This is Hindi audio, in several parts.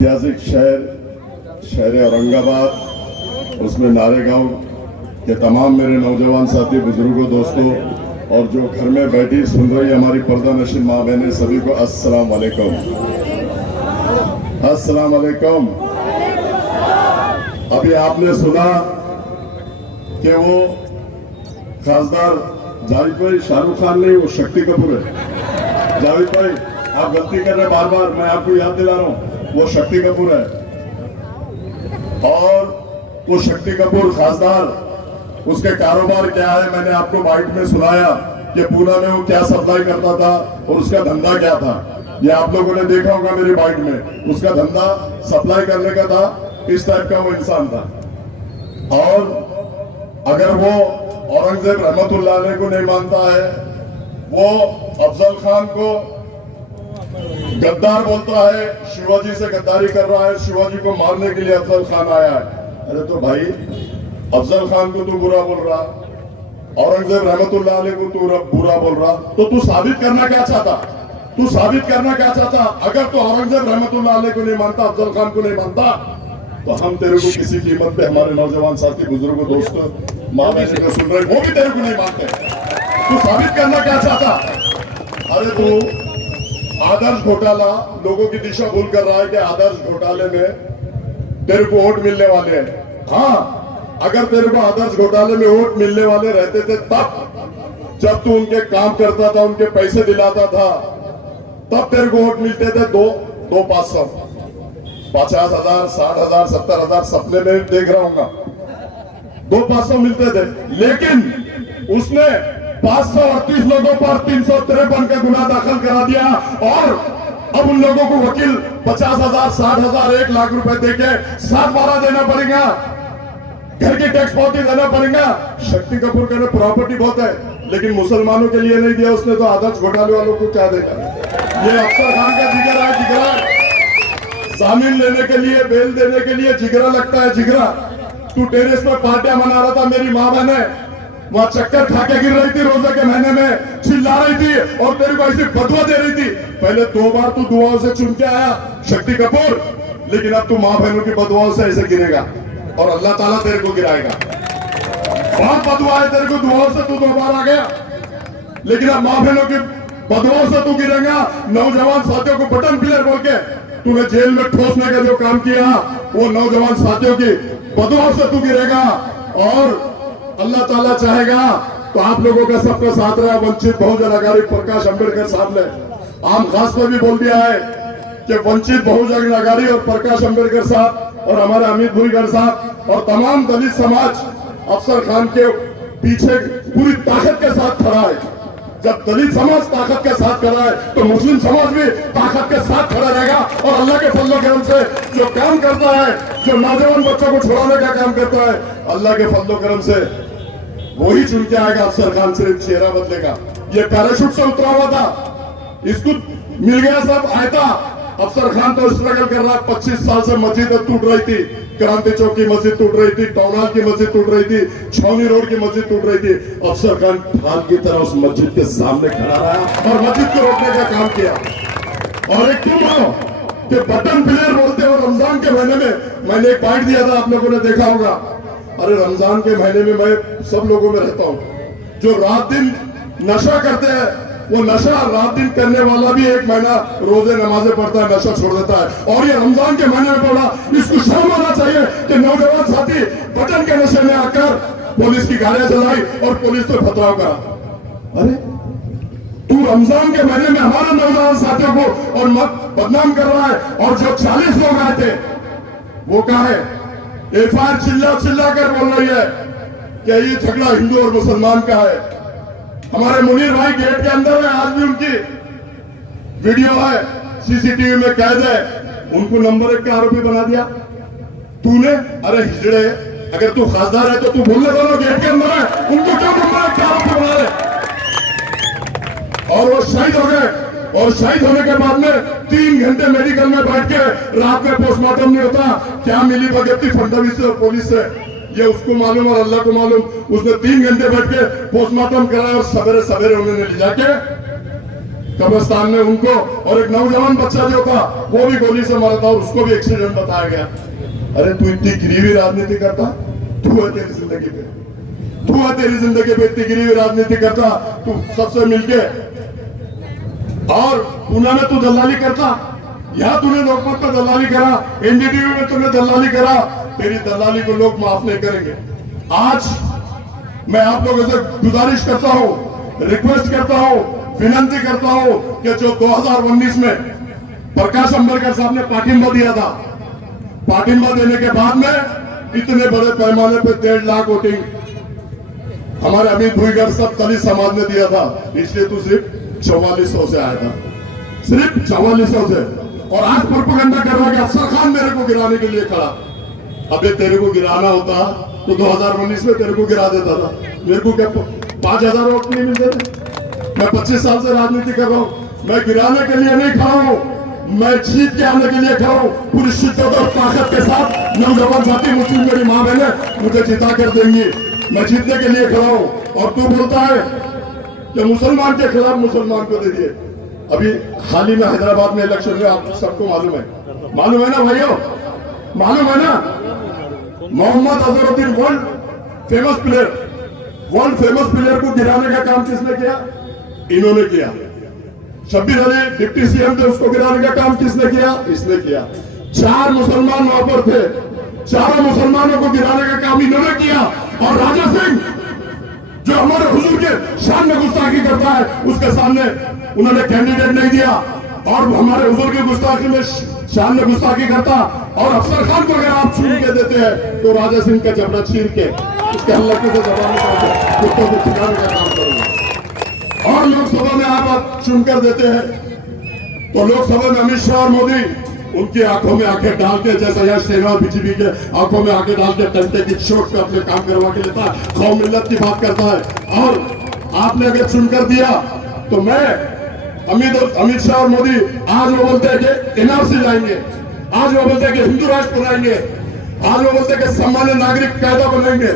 ऐतिहासिक शहर औरंगाबाद, उसमें नारेगांव के तमाम मेरे नौजवान साथी, बुजुर्गों, दोस्तों और जो घर में बैठी सुन रही हमारी पर्दा नशीन माँ बहनें, सभी को अस्सलाम वालेकुम। अस्सलाम वालेकुम। अभी आपने सुना कि वो खासदार जावेद भाई शाहरुख खान नहीं, वो शक्ति कपूर है। जावेद भाई आप गलती कर रहे हैं, बार बार मैं आपको याद दिला रहा हूं, वो शक्ति कपूर है। और वो शक्ति कपूर खासदार, उसके कारोबार क्या है मैंने आपको बाइट में सुनाया कि पूना में वो क्या सप्लाई करता था और उसका धंधा क्या था। ये आप लोगों ने देखा होगा मेरी बाइट में। उसका धंधा सप्लाई करने का था, इस टाइप का वो इंसान था। और अगर वो औरंगजेब रहमतुल्लाह अलैह को नहीं मानता है, वो अफजल खान को गद्दार बोलता है, शिवाजी से गद्दारी कर रहा है, शिवाजी को मारने के लिए अफजल खान आया है। अरे तो भाई अफजल खान को तू बुरा बोल रहा, औरंगजेब रहमतुल्लाह अलैह को तू बुरा बोल रहा, तो तू साबित करना क्या चाहता? तू साबित करना क्या चाहता? अगर तू औरंगजेब रहमतुल्लाह अलैह को नहीं मानता, अफजल खान को नहीं मानता, तो हम तेरे को किसी कीमत पे, हमारे नौजवान साथी, बुजुर्गों, दोस्तों, माँ बहन को सुन रहे, वो भी तेरे को नहीं मानते। तू साबित करना क्या चाहता? अरे तू आदर्श घोटाला, लोगों की दिशा भूल कर रहा है कि आदर्श घोटाले में तेरे को वोट मिलने वाले हैं। हाँ, अगर तेरे को आदर्श घोटाले में वोट मिलने वाले रहते थे तब, जब तू उनके काम करता था, उनके पैसे दिलाता था, तब तेरे को वोट मिलते थे 500, 50,000, 60,000, 70,000 सपने में देख रहा हूँ, 200-500 मिलते थे। लेकिन उसने 538 लोगों पर 353 का गुना दाखिल करा दिया और अब उन लोगों को वकील 50,000, 60,000, 1 लाख रुपए देके 7/12 देना पड़ेगा, घर की टैक्स पावती देना पड़ेगा। शक्ति कपूर का प्रॉपर्टी बहुत है, लेकिन मुसलमानों के लिए नहीं दिया उसने, तो आदर्श घोटाले वालों को क्या देगा? ये अफसर खान का जिगरा है, जिगरा। जामीन लेने के लिए, बेल देने के लिए जिगरा लगता है, जिगरा। तू टेरेस पर पार्टियां मना रहा था, मेरी माँ बहने वहां चक्कर खा के गिर रही थी, रोजे के महीने में चिल्ला रही थी और तेरे को ऐसी बदुआ दे रही थी। पहले 2 बार तू दुआओं से चुन के आया शक्ति कपूर, लेकिन अब तू माँ बहनों की बदुआओं से ऐसे गिरेगा और अल्लाह ताला तेरे को गिराएगा। बहुत बदुआ है तेरे को, दुआओं से तू 2 बार आ गया, लेकिन अब माँ बहनों की बदुआओं से तू गिरेगा। नौजवान साथियों को बटन प्लेयर बोल के तूने जेल में ठोसने का जो काम किया, वो नौजवान साथियों की बदुआओं से तू गिरेगा। और अल्लाह ताला चाहेगा तो आप लोगों का सबका साथ रहा। वंचित बहुजन अघाड़ी प्रकाश अंबेडकर साहब ने आम खास पर भी बोल दिया है कि वंचित बहुजन अघाड़ी और प्रकाश अंबेडकर साहब और हमारे अमित भुईगढ़ साहब और तमाम दलित समाज अफसर खान के पीछे पूरी ताकत के साथ खड़ा है। जब दलित समाज ताकत के साथ खड़ा है, तो मुस्लिम समाज भी ताकत के साथ खड़ा रहेगा। और अल्लाह के फजल करम से जो काम करता है, जो नौजवान बच्चों को छुड़ाने का काम करता है, अल्लाह के फजल करम से वही चुन के आएगा। अफसर खान सिर्फ चेहरा बदलेगा। ये पैराशूट से उतरा हुआ था, इसको मिल गया सब आयता। अफसर खान तो स्ट्रगल कर रहा है, 25 साल से मस्जिद टूट रही थी, क्रांति चौक की मस्जिद टूट रही थी, टाउन की मस्जिद टूट रही थी, छावनी रोड की मस्जिद टूट रही थी। अफसर खान ढाल की तरह उस मस्जिद के सामने खड़ा रहा और मस्जिद को रोकने का काम किया। और एक तुम हो कि बटन प्लेयर बोलते हो। रमजान के महीने में मैंने एक बाइट दिया था, आप लोगों ने देखा होगा। अरे रमजान के महीने में मैं सब लोगों में रहता हूँ, जो रात दिन नशा करते हैं, वो नशा रात दिन करने वाला भी 1 महीना रोजे नमाजें पढ़ता है, नशा छोड़ देता है। और ये रमजान के महीने में पड़ा, इसको शर्म आना चाहिए कि नौजवान साथी बटन के नशे में आकर पुलिस की गाड़ियां चलाई और पुलिस पे पथराव करा। अरे तू रमजान के महीने में हमारे नौजवान साथियों को और मत बदनाम कर रहा है। और जो 40 लोग आए थे, वो कहा है एफआईआर चिल्ला कर बोल रही है कि ये झगड़ा हिंदू और मुसलमान का है। हमारे मुनीर भाई गेट के अंदर है, आज भी उनकी वीडियो है, सीसीटीवी में कैद है। उनको नंबर 1 का आरोपी बना दिया तूने। अरे हिजड़े, अगर तू खासदार है तो तू बोलने दो, गेट के अंदर है, उनको क्यों नंबर 1 का आरोपी बना रहे? और वो शहीद हो गए, और शहीद होने के बाद में 3 घंटे मेडिकल में बैठ के रात में पोस्टमार्टम नहीं होता। क्या मिली भगत फडणवीस से और पुलिस से, ये उसको मालूम और अल्लाह को मालूम। उसने 3 घंटे बैठ के पोस्टमार्टम कराया और सवेरे सवेरे उन्होंने ले जाके कब्रिस्तान में उनको, और एक नौजवान बच्चा जो था वो भी गोली से मरा था और उसको भी एक्सीडेंट बताया गया। अरे तू इतनी गिरी हुई राजनीति करता, तू है तेरी जिंदगी पे, तू है तेरी जिंदगी पे इतनी गिरी हुई राजनीति करता, तू सबसे मिलके, और पुणे में तू दलाली करता, यहाँ तूने लोकमत में दलाली करा, एनडीटीवी में तूने दलाली करा, तेरी दलाली को लोग माफ नहीं करेंगे। आज मैं आप लोगों से गुजारिश करता हूं, रिक्वेस्ट करता हूं, विनंती करता हूं कि जो 2019 में प्रकाश अंबेडकर साहब ने पाटिंबा दिया था, पाटिंबा देने के बाद में इतने बड़े पैमाने पे 1.5 लाख वोटिंग हमारे अमित भुईगर सब दलित समाज ने दिया था, इसलिए तू सिर्फ 4400 से आया था, सिर्फ 4400 से। और आज प्रोपेगेंडा कर रहा है कि अफसर खान मेरे को गिराने के लिए खड़ा। अबे तेरे को गिराना होता तो 2019 में तेरे को गिरा देता था। मेरे को क्या 5000 वोट नहीं मिलते थे? मैं 25 साल से राजनीति कर रहा हूं। मैं गिराने के लिए नहीं खड़ा हूं, मैं जीत के आने के लिए खड़ा हूं। पूरी शिद्दत और ताकत के साथ नौजवान साथी मुस्लिम मेरी मां बहने मुझे जिता कर देंगी। मैं जीतने के लिए खड़ा हूं। और तू बोलता है कि मुसलमान के खिलाफ मुसलमान को दे दिए। अभी हाल ही में हैदराबाद में इलेक्शन में आप सबको मालूम है ना भाइयों, मालूम है ना, Mohammad Azharuddin world famous player को गिराने का काम किसने किया? इन्होंने किया। शब्बीर अली डिप्टी सीएम थे, उसको गिराने का काम किसने किया? इसने किया। 4 मुसलमान वहां पर थे, चारों मुसलमानों को गिराने का काम इन्होंने किया। और राजा सिंह जो हमारे हुजूर के शान में गुस्ताखी करता है, उसके सामने उन्होंने कैंडिडेट नहीं दिया। और हमारे हुजूर की गुस्ताखी में शान में गुस्ताखी करता। और अफसर खान को अगर आप छीन के देते हैं तो राजा सिंह का जबड़ा छीन के उसके हल्के से जबान निकाल कुत्तों को ठिकाने का काम करूंगा। और लोकसभा में आप चुनकर देते हैं तो लोकसभा में अमित शाह और मोदी उनकी आंखों में आंखें डाल के, जैसा यहाँ सेना बीजेपी के आंखों में आंखें डाल के टंटे की चोट पे अपने काम करवा के लेता है, कौम मिल्लत की बात करता है। और आपने अगर चुनकर दिया तो मैं अमित शाह और मोदी आज वो बोलते हैं कि एनआरसी लाएंगे, आज वो बोलते हैं कि हिंदू राष्ट्र बनाएंगे, आज वो बोलते हैं कि सामान्य नागरिक कायदा बनाएंगे।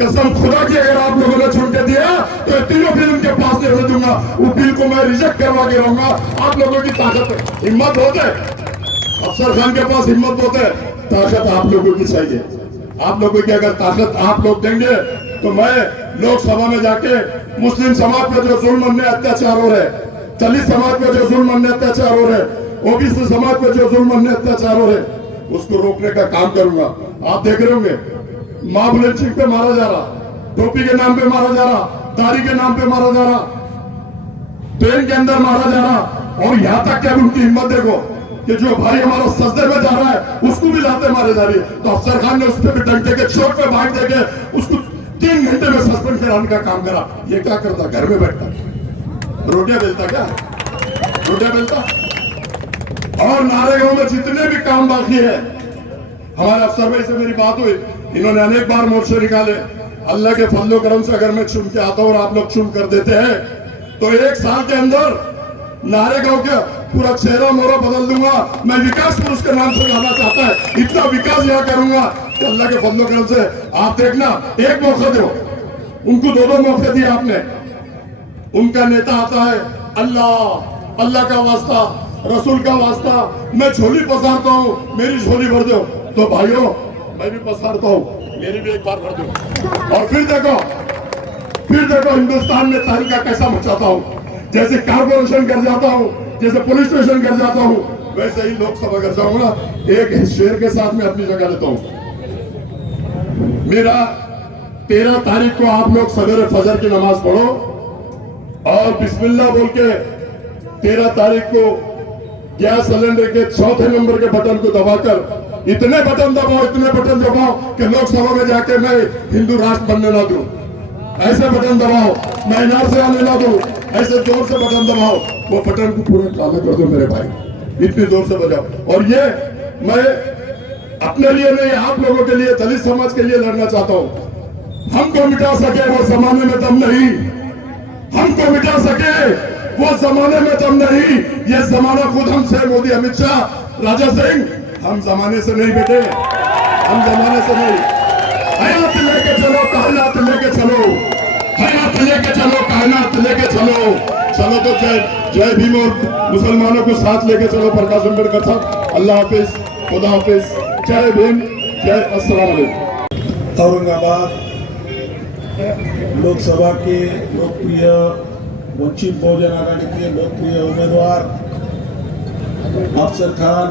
कसम खुदा की अगर आप लोगों ने चुन के दिया तो ये तीनों बिल उनके पास नहीं होने दूंगा। वो बिल को मैं रिजेक्ट करवा के रहूंगा। आप लोगों की ताकत हिम्मत होते, अफसर खान के पास हिम्मत होते, ताकत आप लोगों की चाहिए। आप लोगों की अगर ताकत आप लोग देंगे तो मैं लोकसभा में जाके मुस्लिम समाज पर जो जुल्म अन्याय अत्याचार हो रहे, दलित समाज पर जो जुल्म अन्याय अत्याचार हो रहे, ओबीसी समाज पर जो जुल्म अन्याय अत्याचार हो रहे, उसको रोकने का काम करूंगा। आप देख रहे होंगे मां बुलंद सिंह पे मारा जा रहा, टोपी के नाम पे मारा जा रहा, दाढ़ी के नाम पे मारा जा रहा, ट्रेन के अंदर मारा जा रहा। और यहां तक कि उनकी हिम्मत देखो कि जो भाई हमारा सजदे में जा रहा है उसको भी लाते मारे जा रही है। तो अफसर खान ने उस पर भी डंडे के चोट पे भाग देके उसको 3 घंटे में सस्पेंड कराने का काम करा। ये क्या करता? घर में बैठता रोटियां बेलता, क्या रोटियां बेलता। और नारेगांव में जितने भी काम बाकी है, हमारे अफसर भाई से मेरी बात हुई, इन्होंने अनेक बार मोर्चे निकाले। अल्लाह के फजलो करम से अगर मैं चुन के आता हूं और आप लोग चुन कर देते हैं तो 1 साल के अंदर नारेगांव का पूरा चेहरा मोहरा बदल दूंगा। मैं विकास पुरुष के नाम से जाना चाहता है, इतना विकास यहाँ करूंगा कि अल्लाह के फजलो करम से आप देखना। एक मौका दो उनको, 2 मौके दिए आपने। उनका नेता आता है, अल्लाह का वास्ता, रसूल का वास्ता, मैं झोली पसारता हूं, मेरी झोली भर दो। तो भाइयों मैं भी पसारता हूं, मेरी भी एक बार भर दो। और फिर देखो हिंदुस्तान में तहरीका कैसा मचाता हूं। जैसे कारपोरेशन कर जाता हूं, जैसे पुलिस स्टेशन कर जाता हूं, वैसे ही लोकसभा कर जाऊंगा। एक शेर के साथ में अपनी जगह लेता हूं। मेरा 13 तारीख को आप लोग सवेरे फजर की नमाज पढ़ो और बिस्मिल्लाह बोल के 13 तारीख को गैस सिलेंडर के 4थे नंबर के बटन को दबाकर इतने बटन दबाओ कि लोकसभा में जाके मैं हिंदू राष्ट्र बनने ना दूं। ऐसे बटन दबाओ, मैं एनआरसी आने ना दूं। ऐसे जोर से बटन दबाओ, वो बटन को पूरा काला कर दो मेरे भाई, इतनी जोर से बजाओ। और ये मैं अपने लिए नहीं, आप लोगों के लिए, दलित समाज के लिए लड़ना चाहता हूं। हमको मिटा सके वो जमाने में दम नहीं, हमको मिटा सके वो जमाने में दम नहीं। ये जमाना खुद हमसे, मोदी, अमित शाह, राजा सिंह, हम जमाने से नहीं बेटे, हम जमाने से नहीं। हयात लेके चलो, कायनात लेके चलो, हयात लेके चलो, कायनात लेके चलो। चलो तो जय भीम और मुसलमानों को साथ लेके चलो प्रकाश अम्बेडकर साहब। अल्लाह हाफिज, खुदा हाफिज, जय भीम, जय अस्सलाम वालेकुम। औरंगाबाद लोकसभा के लोकप्रिय वंचित बहुजन आघाड़ी के लोकप्रिय उम्मीदवार अफसर खान,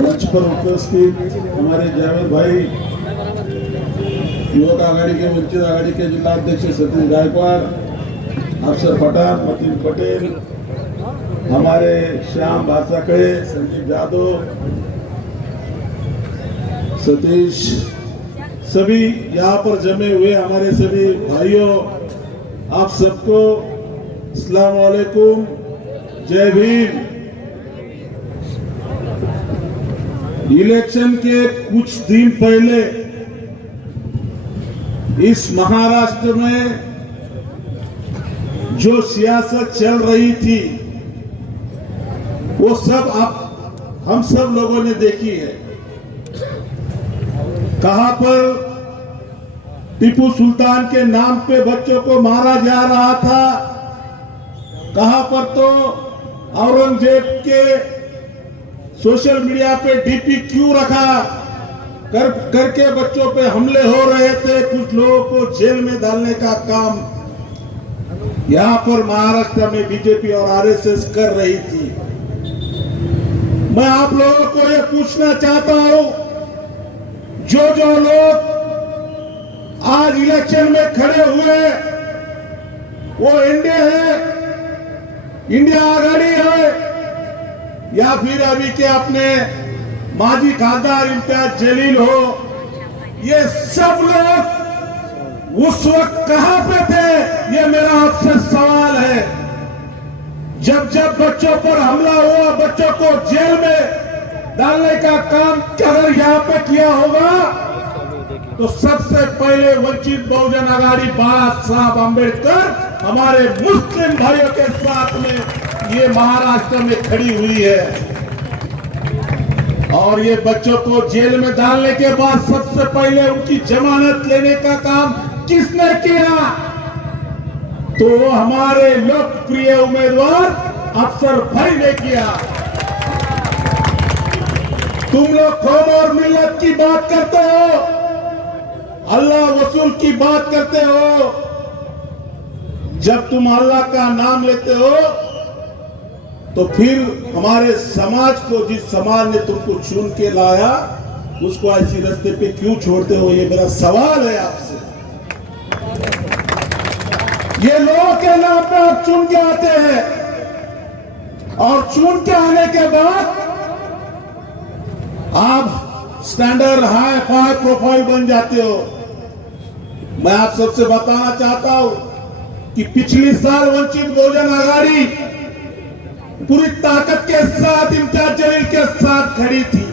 मंच पर उपस्थित हमारे जावेद भाई, युवक आघाड़ी के वंचित आघाड़ी के जिला अध्यक्ष सतीश गायकवाड़, अफसर पठान, मतीन पटेल, हमारे श्याम भाषाकड़े, संजीव यादव, सतीश, सभी यहाँ पर जमे हुए हमारे सभी भाइयों, आप सबको अस्सलाम वालेकुम, जय भीम। इलेक्शन के कुछ दिन पहले इस महाराष्ट्र में जो सियासत चल रही थी वो सब हम सब लोगों ने देखी है। कहां पर टीपू सुल्तान के नाम पे बच्चों को मारा जा रहा था, कहां पर तो औरंगजेब के सोशल मीडिया पे डीपी क्यों रखा करके बच्चों पे हमले हो रहे थे, कुछ लोगों को जेल में डालने का काम यहां पर महाराष्ट्र में बीजेपी और आरएसएस कर रही थी। मैं आप लोगों को यह पूछना चाहता हूं, जो लोग आज इलेक्शन में खड़े हुए वो एनडीए है, इंडिया आघाड़ी है, या फिर अभी के अपने माजी खासदार इम्तियाज जलील हो, ये सब लोग उस वक्त कहां पे थे, ये मेरा आपसे सवाल है। जब बच्चों पर हमला हुआ, बच्चों को जेल में डालने का काम अगर यहाँ पे किया होगा तो सबसे पहले वंचित बहुजन आघाड़ी बाबा साहब अम्बेडकर हमारे मुस्लिम भाइयों के साथ में ये महाराष्ट्र में खड़ी हुई है। और ये बच्चों को जेल में डालने के बाद सबसे पहले उनकी जमानत लेने का काम किसने किया? तो वो हमारे लोकप्रिय उम्मीदवार अफसर भाई ने किया। तुम लोग कौम और मिल्लत की बात करते हो, अल्लाह वसूल की बात करते हो। जब तुम अल्लाह का नाम लेते हो तो फिर हमारे समाज को, जिस समाज ने तुमको चुन के लाया, उसको ऐसी रास्ते पे क्यों छोड़ते हो? ये मेरा सवाल है आपसे। ये लोगों के नाम पे आप चुन के आते हैं और चुन के आने के बाद आप स्टैंडर्ड हाई फाई प्रोफाइल बन जाते हो। मैं आप सबसे बताना चाहता हूं कि पिछली साल वंचित बहुजन आघाड़ी पूरी ताकत के साथ इम्तियाज जलील के साथ खड़ी थी।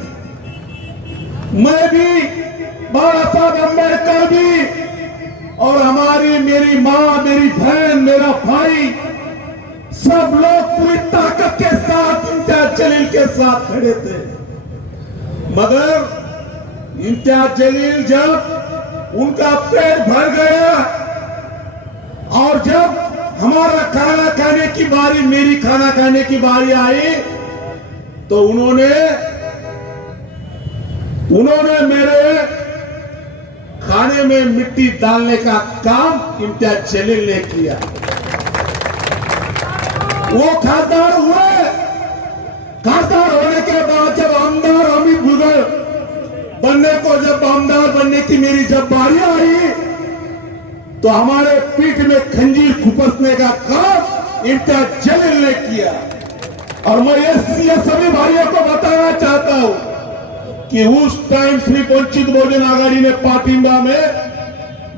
मैं भी, बाबा साहब अम्बेडकर भी, और हमारी मेरी मां, मेरी बहन, मेरा भाई, सब लोग पूरी ताकत के साथ इम्तियाज जलील के साथ खड़े थे। मगर इम्तियाज जलील जब उनका पेट भर गया और जब हमारा खाना खाने की बारी, मेरी खाना खाने की बारी आई, तो उन्होंने मेरे खाने में मिट्टी डालने का काम इम्तियाज जलील ने किया। वो खासदार हुए, खासदार होने के बाद जब आमदार अमित भुजबल बनने को, जब आमदार बनने की मेरी जब बारी आई, तो हमारे पीठ में खंजीर खुपसने का काम इम्तियाज जलील ने किया। और मैं ये सभी भाइयों को बताना चाहता हूं कि उस टाइम सिर्फ वंचित बहुजन आघाड़ी ने पाटिंबा में,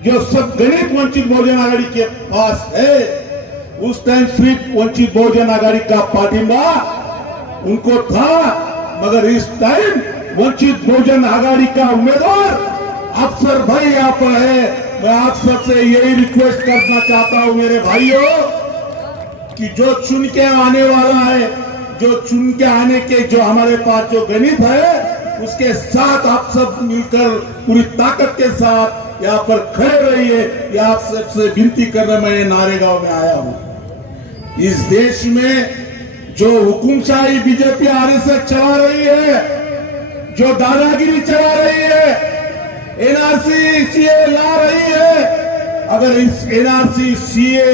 जो सब गणित वंचित बहुजन आघाड़ी के पास है, उस टाइम सिर्फ वंचित बहुजन आघाड़ी का पाटिंबा उनको था। मगर इस टाइम वंचित बहुजन आघाड़ी का उम्मीदवार अफसर भाई यहाँ पर है। मैं आप सबसे यही रिक्वेस्ट करना चाहता हूं मेरे भाइयों कि जो चुन के आने वाला है, जो चुन के आने के जो हमारे पास जो गणित है, उसके साथ आप सब मिलकर पूरी ताकत के साथ यहाँ पर खड़े रहिए। यह आप सबसे विनती करने मैं नारेगांव में आया हूं। इस देश में जो हुकुमशाही बीजेपी आरएसएस चला रही है, जो दादागिरी चला रही है, एनआरसी सीए ला रही है, अगर इस एनआरसी सीए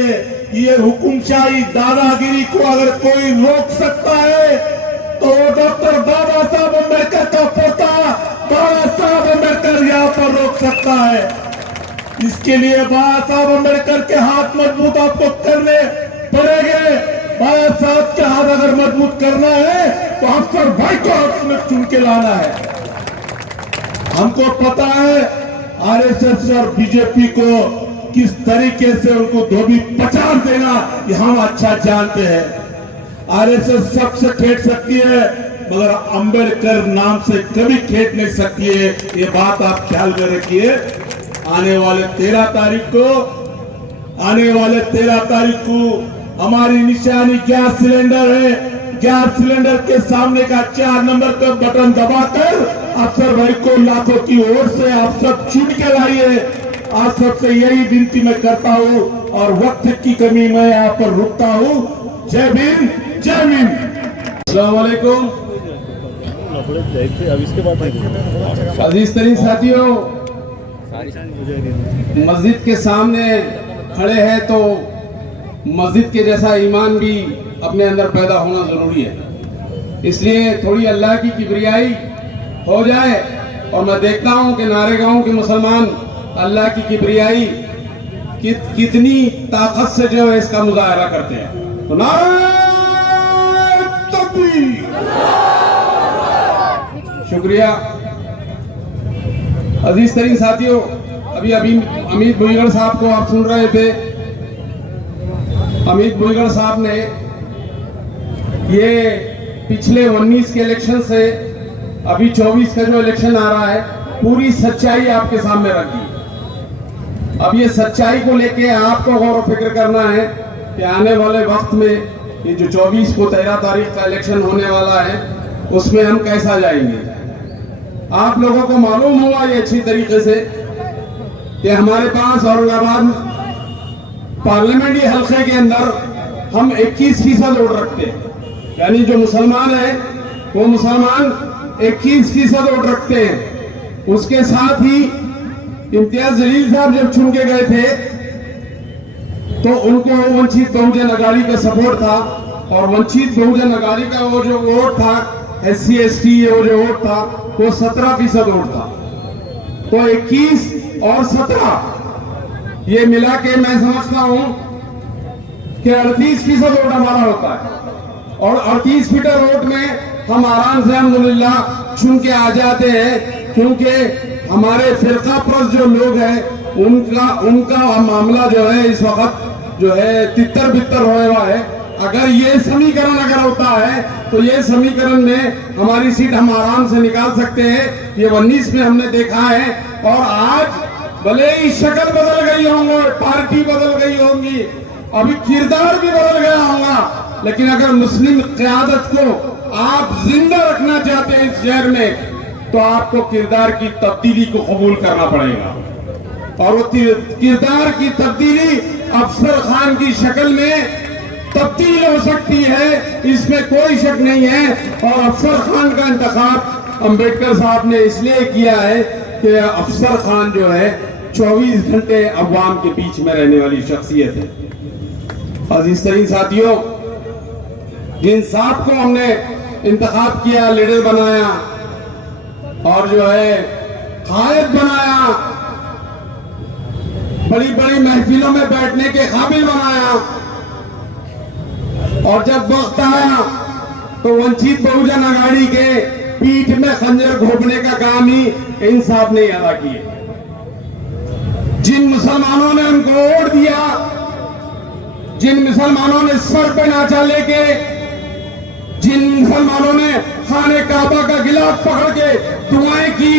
ये हुकुमशाही दादागिरी को अगर कोई रोक सकता है तो वो डॉक्टर बाबा साहब अम्बेडकर का पोता बाबा साहब अम्बेडकर यहाँ पर रोक सकता है। इसके लिए बाबा साहब अम्बेडकर के हाथ मजबूत आपको करने पड़ेंगे। बाबा साहब के हाथ अगर मजबूत करना है तो अफसर भाई को हाथ में चुन के लाना है। हमको पता है आरएसएस और बीजेपी को किस तरीके से उनको धोबी पचास देना ये हम अच्छा जानते हैं। आरएसएस सबसे खेल सकती है मगर अंबेडकर नाम से कभी खेल नहीं सकती है, ये बात आप ख्याल में रखिए। आने वाले 13 तारीख को हमारी निशानी गैस सिलेंडर है। गैस सिलेंडर के सामने का 4 नंबर का बटन दबाकर अफसर भाई को लाखों की ओर से आप सब चुन के लाइए। आप सबसे यही विनती मैं करता हूँ और वक्त की कमी में यहाँ पर रुकता हूँ। जय भीम, जय भीम। अस्सलाम वालेकुम। अजीज तरीन साथियों, मस्जिद के सामने खड़े हैं तो मस्जिद के जैसा ईमान भी अपने अंदर पैदा होना जरूरी है। इसलिए थोड़ी अल्लाह की किबरियाई हो जाए। और मैं देखता हूं कि नारेगांव के मुसलमान अल्लाह की किबरियाई कितनी ताकत से जो है इसका मुजाहरा करते हैं। तो नारे तकबीर। शुक्रिया। अजीज तरीन साथियों, अभी अमित भुईगढ़ साहब को आप सुन रहे थे। अमित भुईगढ़ साहब ने ये पिछले 19 के इलेक्शन से अभी 24 का जो इलेक्शन आ रहा है पूरी सच्चाई आपके सामने रख दी। अब ये सच्चाई को लेके आपको गौर फिक्र करना है कि आने वाले वक्त में ये जो 24 को 13 तारीख का इलेक्शन होने वाला है उसमें हम कैसा जाएंगे। आप लोगों को मालूम हुआ ये अच्छी तरीके से कि हमारे पास औरंगाबाद पार्लियामेंट्री हल्के के अंदर हम 21% वोट रखते हैं। यानी जो मुसलमान है वो मुसलमान 21% वोट रखते हैं। उसके साथ ही इम्तियाज जलील साहब जब चुन के गए थे तो उनको वंचित बहुजन अघाड़ी का सपोर्ट था और वंचित बहुजन अघाड़ी का वो जो वोट था SC ST वो जो वोट था वो 17% वोट था। तो 21 और 17 ये मिला के मैं समझता हूं कि 38% वोट हमारा होता है। और 38% वोट में हम आराम से अल्हम्दुलिल्लाह चुन के आ जाते हैं, क्योंकि हमारे फिरका परस्त जो लोग हैं उनका मामला जो है इस वक्त जो है तितर बितर होने वाला है। अगर ये समीकरण अगर होता है तो ये समीकरण में हमारी सीट हम आराम से निकाल सकते हैं। ये 19 में हमने देखा है। और आज भले ही शक्ल बदल गई होंगी, पार्टी बदल गई होंगी, अभी किरदार भी बदल गया होगा, लेकिन अगर मुस्लिम क़यादत को आप जिंदा रखना चाहते हैं इस शहर में तो आपको किरदार की तब्दीली को कबूल करना पड़ेगा। और वो किरदार की तब्दीली अफसर खान की शक्ल में तब्दील हो सकती है, इसमें कोई शक नहीं है। और अफसर खान का इंतखाब अंबेडकर साहब ने इसलिए किया है कि अफसर खान जो है 24 घंटे अवाम के बीच में रहने वाली शख्सियत है। अजीज तरीन साथियों, जिन साहब को हमने इंतखाब किया, लीडर बनाया और जो है कायद बनाया, बड़ी बड़ी महफिलों में बैठने के काबिल बनाया, और जब वक्त आया तो वंचित बहुजन अघाड़ी के पीठ में खंजर घोंपने का काम ही इन साहब ने अदा किया। जिन मुसलमानों ने उनको वोट दिया, जिन मुसलमानों ने सर पे नाचा लेके, जिन मुसलमानों ने खाने काबा का गिलाफ पकड़ के दुआएं की,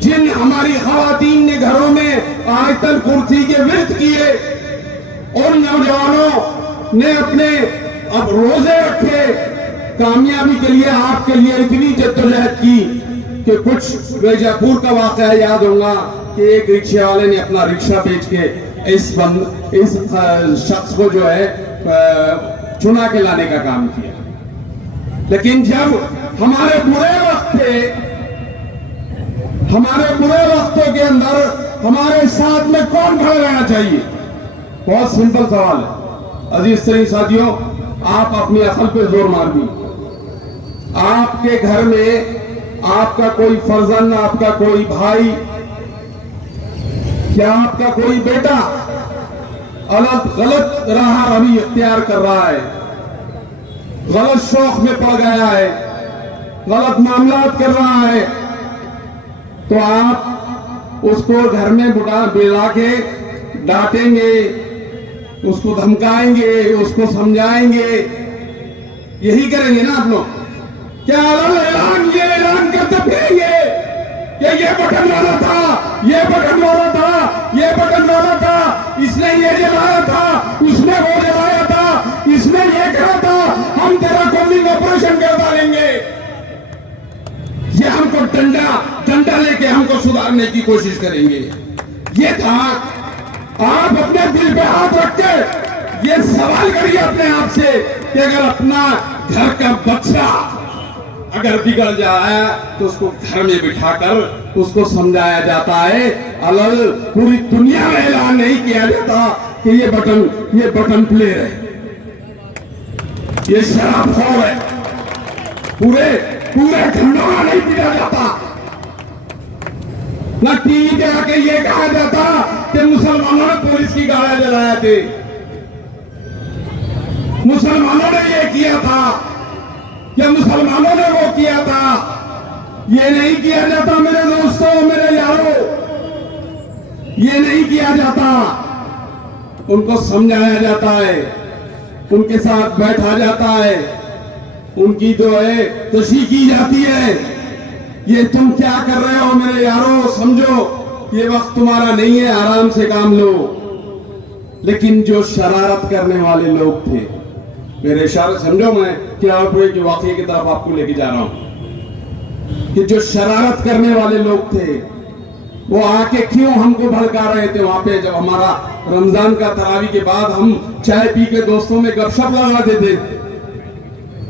जिन हमारी खवातीन ने घरों में आयतल कुर्सी के विरत किए, उन नौजवानों ने अपने अब रोजे रखे, कामयाबी के लिए आपके लिए इतनी जद्दोजहद की कि कुछ मिर्जापुर का वाकया याद होगा कि एक रिक्शे वाले ने अपना रिक्शा बेच के इस शख्स को जो है चुना के लाने का काम किया। लेकिन जब हमारे बुरे वक्त थे, हमारे बुरे वक्तों के अंदर हमारे साथ में कौन खड़ा रहना चाहिए? बहुत सिंपल सवाल है अजीज तरीन साथियों, आप अपनी अकल पे जोर मार दी। आपके घर में आपका कोई फर्जंद, आपका कोई भाई, क्या आपका कोई बेटा गलत राह रवी इख्तियार कर रहा है, गलत शौक में पड़ गया है, गलत मामलात कर रहा है, तो आप उसको घर में बुला के डांटेंगे, उसको धमकाएंगे, उसको समझाएंगे, यही करेंगे ना आप लोग? क्या ये ऐलान करते फिरेंगे कि ये बटन वाला था, ये बटन वाला था, ये बटन वाला था, इसने ये जलाया था, उसने वो जलाया था, इसने ये करा था, हम तेरा कॉलिंग ऑपरेशन कर डालेंगे। ये हमको डंडा लेके हमको सुधारने की कोशिश करेंगे। ये था, आप अपने दिल पे हाथ रख के ये सवाल करिए अपने आप से कि अगर अपना घर का बच्चा अगर बिगड़ जाए तो उसको घर में बिठाकर उसको समझाया जाता है, अलग पूरी दुनिया में ऐलान नहीं किया जाता कि ये बटन प्लेयर है, ये शराबखोर है, पूरे घंटों में नहीं पीटा जाता। ना टीवी पे आके ये कहा जाता कि मुसलमानों ने पुलिस की गाड़ियां जलाया थे, मुसलमानों ने ये किया था, या मुसलमानों ने वो किया था। ये नहीं किया जाता मेरे दोस्तों, मेरे यारों, ये नहीं किया जाता। उनको समझाया जाता है, उनके साथ बैठा जाता है, उनकी जो है तशरीह की जाती है। ये तुम क्या कर रहे हो मेरे यारों, समझो ये वक्त तुम्हारा नहीं है, आराम से काम लो। लेकिन जो शरारत करने वाले लोग थे, मेरे इशारे समझो, मैं किरापुरे के वाकये की तरफ आपको लेके जा रहा हूं कि जो शरारत करने वाले लोग थे वो आके क्यों हमको भड़का रहे थे वहां पे। जब हमारा रमजान का तरावी के बाद हम चाय पी के दोस्तों में गपशप लगाते थे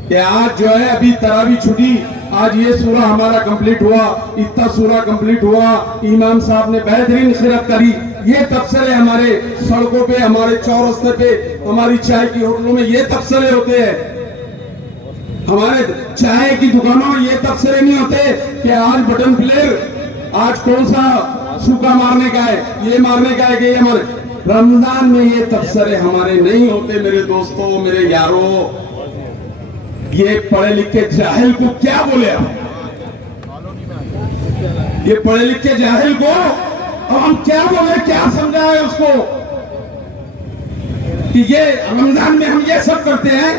कि आज जो है अभी तरावी छुटी, आज ये सूरा हमारा कंप्लीट हुआ, इतना सूरा कंप्लीट हुआ, इमाम साहब ने बेहतरीन खिरात करी। ये तबसरे हमारे सड़कों पे, हमारे चौरस्ते पे, हमारी चाय की होटलों में ये तबसरे होते हैं। हमारे चाय की दुकानों में ये तबसरे नहीं होते कि आज बटन प्लेयर, आज कौन सा सूखा मारने का है, ये मारने का है कि ये हमारे रमजान में ये तबसरे हमारे नहीं होते मेरे दोस्तों, मेरे यारों। ये पढ़े लिखे जाहिल को क्या बोले हम? ये पढ़े लिखे जाहिल को अब हम क्या बोले, क्या समझाए उसको कि ये रमजान में हम ये सब करते हैं,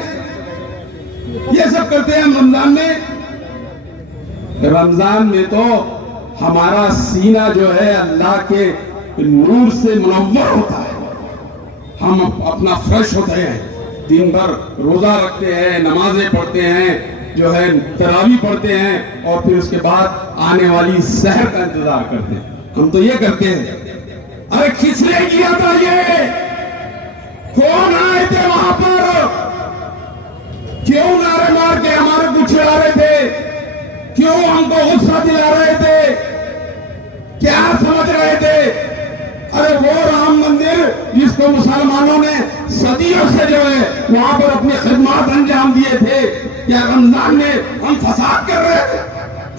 ये सब करते हैं हम रमजान में। रमजान में तो हमारा सीना जो है अल्लाह के नूर से मुनव्वर होता है, हम अपना फ्रेश होते हैं, दिन भर रोजा रखते हैं, नमाजें पढ़ते हैं, जो है तरावी पढ़ते हैं, और फिर उसके बाद आने वाली सहर का इंतजार करते हैं। हम तो ये करते हैं। अरे किसने किया था ये? कौन आए थे वहां पर? क्यों नारे मार के हमारे को चिढ़ा रहे थे? क्यों हमको गुस्सा दिला रहे थे? क्या समझ रहे थे? अरे वो राम मंदिर जिसको मुसलमानों ने सदियों से जो है वहां पर अपनी खिदमत अंजाम दिए थे, क्या रमजान में हम फसाद कर रहे थे?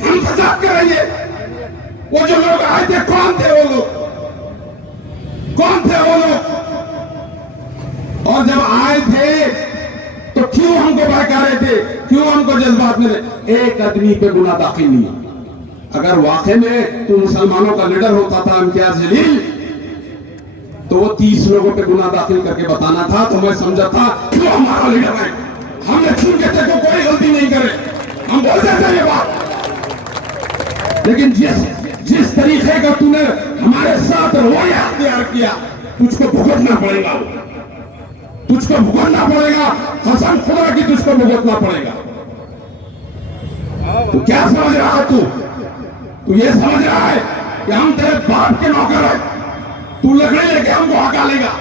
हम फसाद कर रहे हैं? वो जो लोग आए थे कौन थे वो लोग? कौन थे वो लोग? और जब आए थे तो क्यों हमको बहका रहे थे? क्यों हमको जज्बात में? एक आदमी पे गुनाह दाखिल नहीं। अगर वाकई में तू मुसलमानों का लीडर होता था इम्तियाज जलील, तो वो 30 लोगों पे गुनाह दाखिल करके बताना था, तो मैं समझा था क्यों हमारा लीडर है, हमने छूट के को कोई गलती नहीं करे, हम बोलते थे ये बात। लेकिन जिस तरीके का तूने हमारे साथ रवैया अख्तियार किया, तुझको भुगतना पड़ेगा, तुझको भुगतना पड़ेगा, कसम खुदा की तुझको भुगतना पड़ेगा। तू क्या समझ रहा है? तू ये समझ रहा है कि हम तेरे बाप के नौकर है, तू लकड़ी लेके हमको हका लेगा?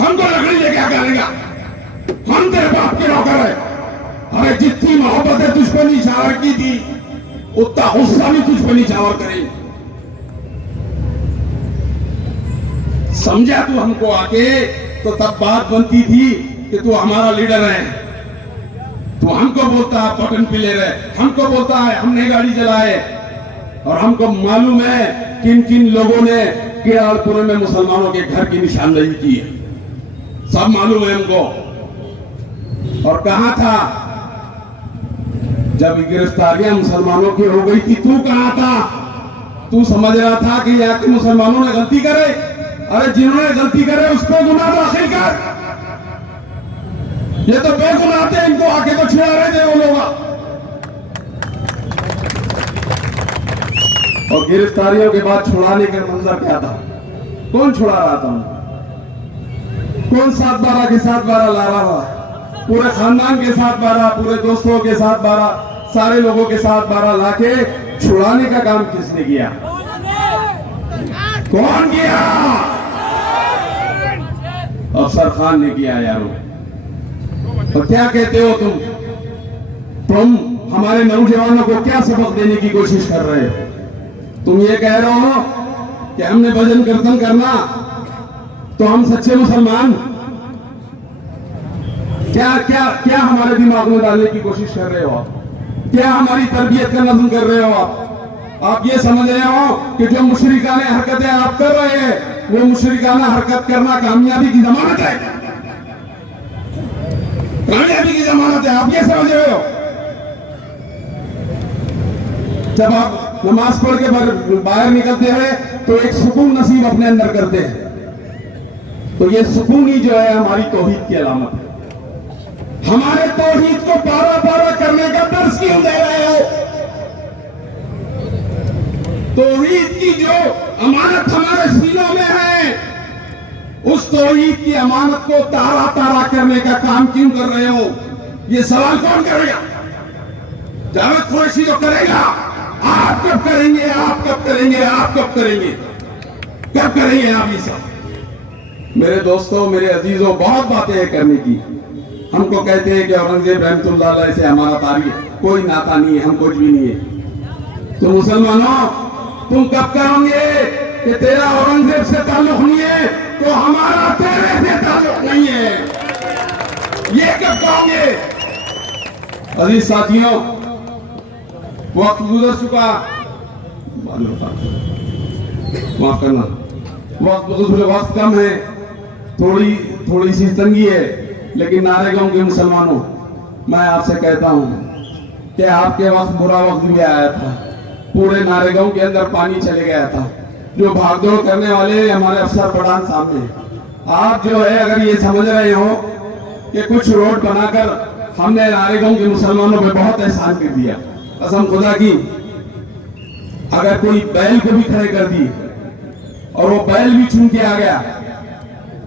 हमको लकड़ी लेके क्या करेगा? हम तेरे बाप के नौकर है। अरे जितनी मोहब्बत है तुझ पर निछावर की थी, उतना गुस्सा भी तुझ पर निछावर करें। समझा तू हमको आके तो तब बात बनती थी कि तू हमारा लीडर है। तू हमको बोलता है बटन प्लेयर है, हमको बोलता है हमने गाड़ी चलाए, और हमको मालूम है किन किन लोगों ने केरलपुर में मुसलमानों के घर की निशानदेही की है, सब मालूम है हमको। और कहां था जब गिरफ्तारियां मुसलमानों की हो गई थी? तू कहां था? तू समझ रहा था कि यहाँ के मुसलमानों ने गलती करे? अरे जिन्होंने गलती करे उस पर गुनाह दाखिल कर। ये तो बेगुनाह थे, इनको आके तो छुड़ा रहे थे वो लोग। और गिरफ्तारियों के बाद छुड़ाने का मंजर क्या था? कौन छुड़ा रहा था? कौन 7/12 के 7/12 ला रहा था? पूरे खानदान के 7/12, पूरे दोस्तों के 7/12, सारे लोगों के 7/12 लाके छुड़ाने का काम किसने किया? कौन किया? अफसर खान ने किया यारो। तो क्या कहते हो तुम हमारे नौजवानों को क्या सबक देने की कोशिश कर रहे हो? तुम ये कह रहे हो कि हमने भजन कीर्तन करना तो हम सच्चे मुसलमान? क्या क्या क्या हमारे दिमाग में डालने की कोशिश कर रहे हो आप? क्या हमारी तरबियत का नज़म कर रहे हो आप ये समझ रहे हो कि जो मुशरिकाने हरकतें आप कर रहे हैं वो मुशरिकाना हरकत करना कामयाबी की जमानत है? कामयाबी की जमानत है, आप ये समझ रहे हो? जब आप नमाज पढ़ के बाहर निकलते हैं तो एक सुकून नसीब अपने अंदर करते हैं, तो ये सुकून ही जो है हमारी तौहीद की अलामत है। हमारे तौहीद को पारा करने का दर्स क्यों दे रहे हो? तौहीद की जो अमानत हमारे सीनों में है, उस तौहीद की अमानत को तारा करने का काम क्यों कर रहे हो? ये सवाल कौन करेगा? जावेद कुरैशी जो करेगा। आप कब करेंगे? आप कब करेंगे? आप कब करेंगे? कब करेंगे आप ये सब? मेरे दोस्तों, मेरे अजीजों, बहुत बातें हैं करने की। हमको कहते हैं कि औरंगजेब रहमतुल्लाह अलैह से अमानत आ रही है, कोई नाता नहीं है, हम कुछ भी नहीं है। तो मुसलमानों, तुम कब करोगे कि तेरा औरंगजेब से ताल्लुक नहीं है तो हमारा तेरे से ताल्लुक नहीं है? ये कब कहोगे? अजीज साथियों, वक्त गुजर चुका, माफ करना, वक्त कम है, थोड़ी सी तंगी है, लेकिन नारेगांव के मुसलमानों, मैं आपसे कहता हूं कि आपके वक्त बुरा वक्त भी आया था। पूरे नारेगांव के अंदर पानी चले गया था। जो भागदौड़ करने वाले हमारे अफसर पठान सामने, आप जो है अगर ये समझ रहे हो कि कुछ रोड बनाकर हमने नारेगांव के मुसलमानों पे बहुत एहसान कर दिया, कसम खुदा की, अगर कोई बैल को भी खड़े कर दी और वो बैल भी छूट के आ गया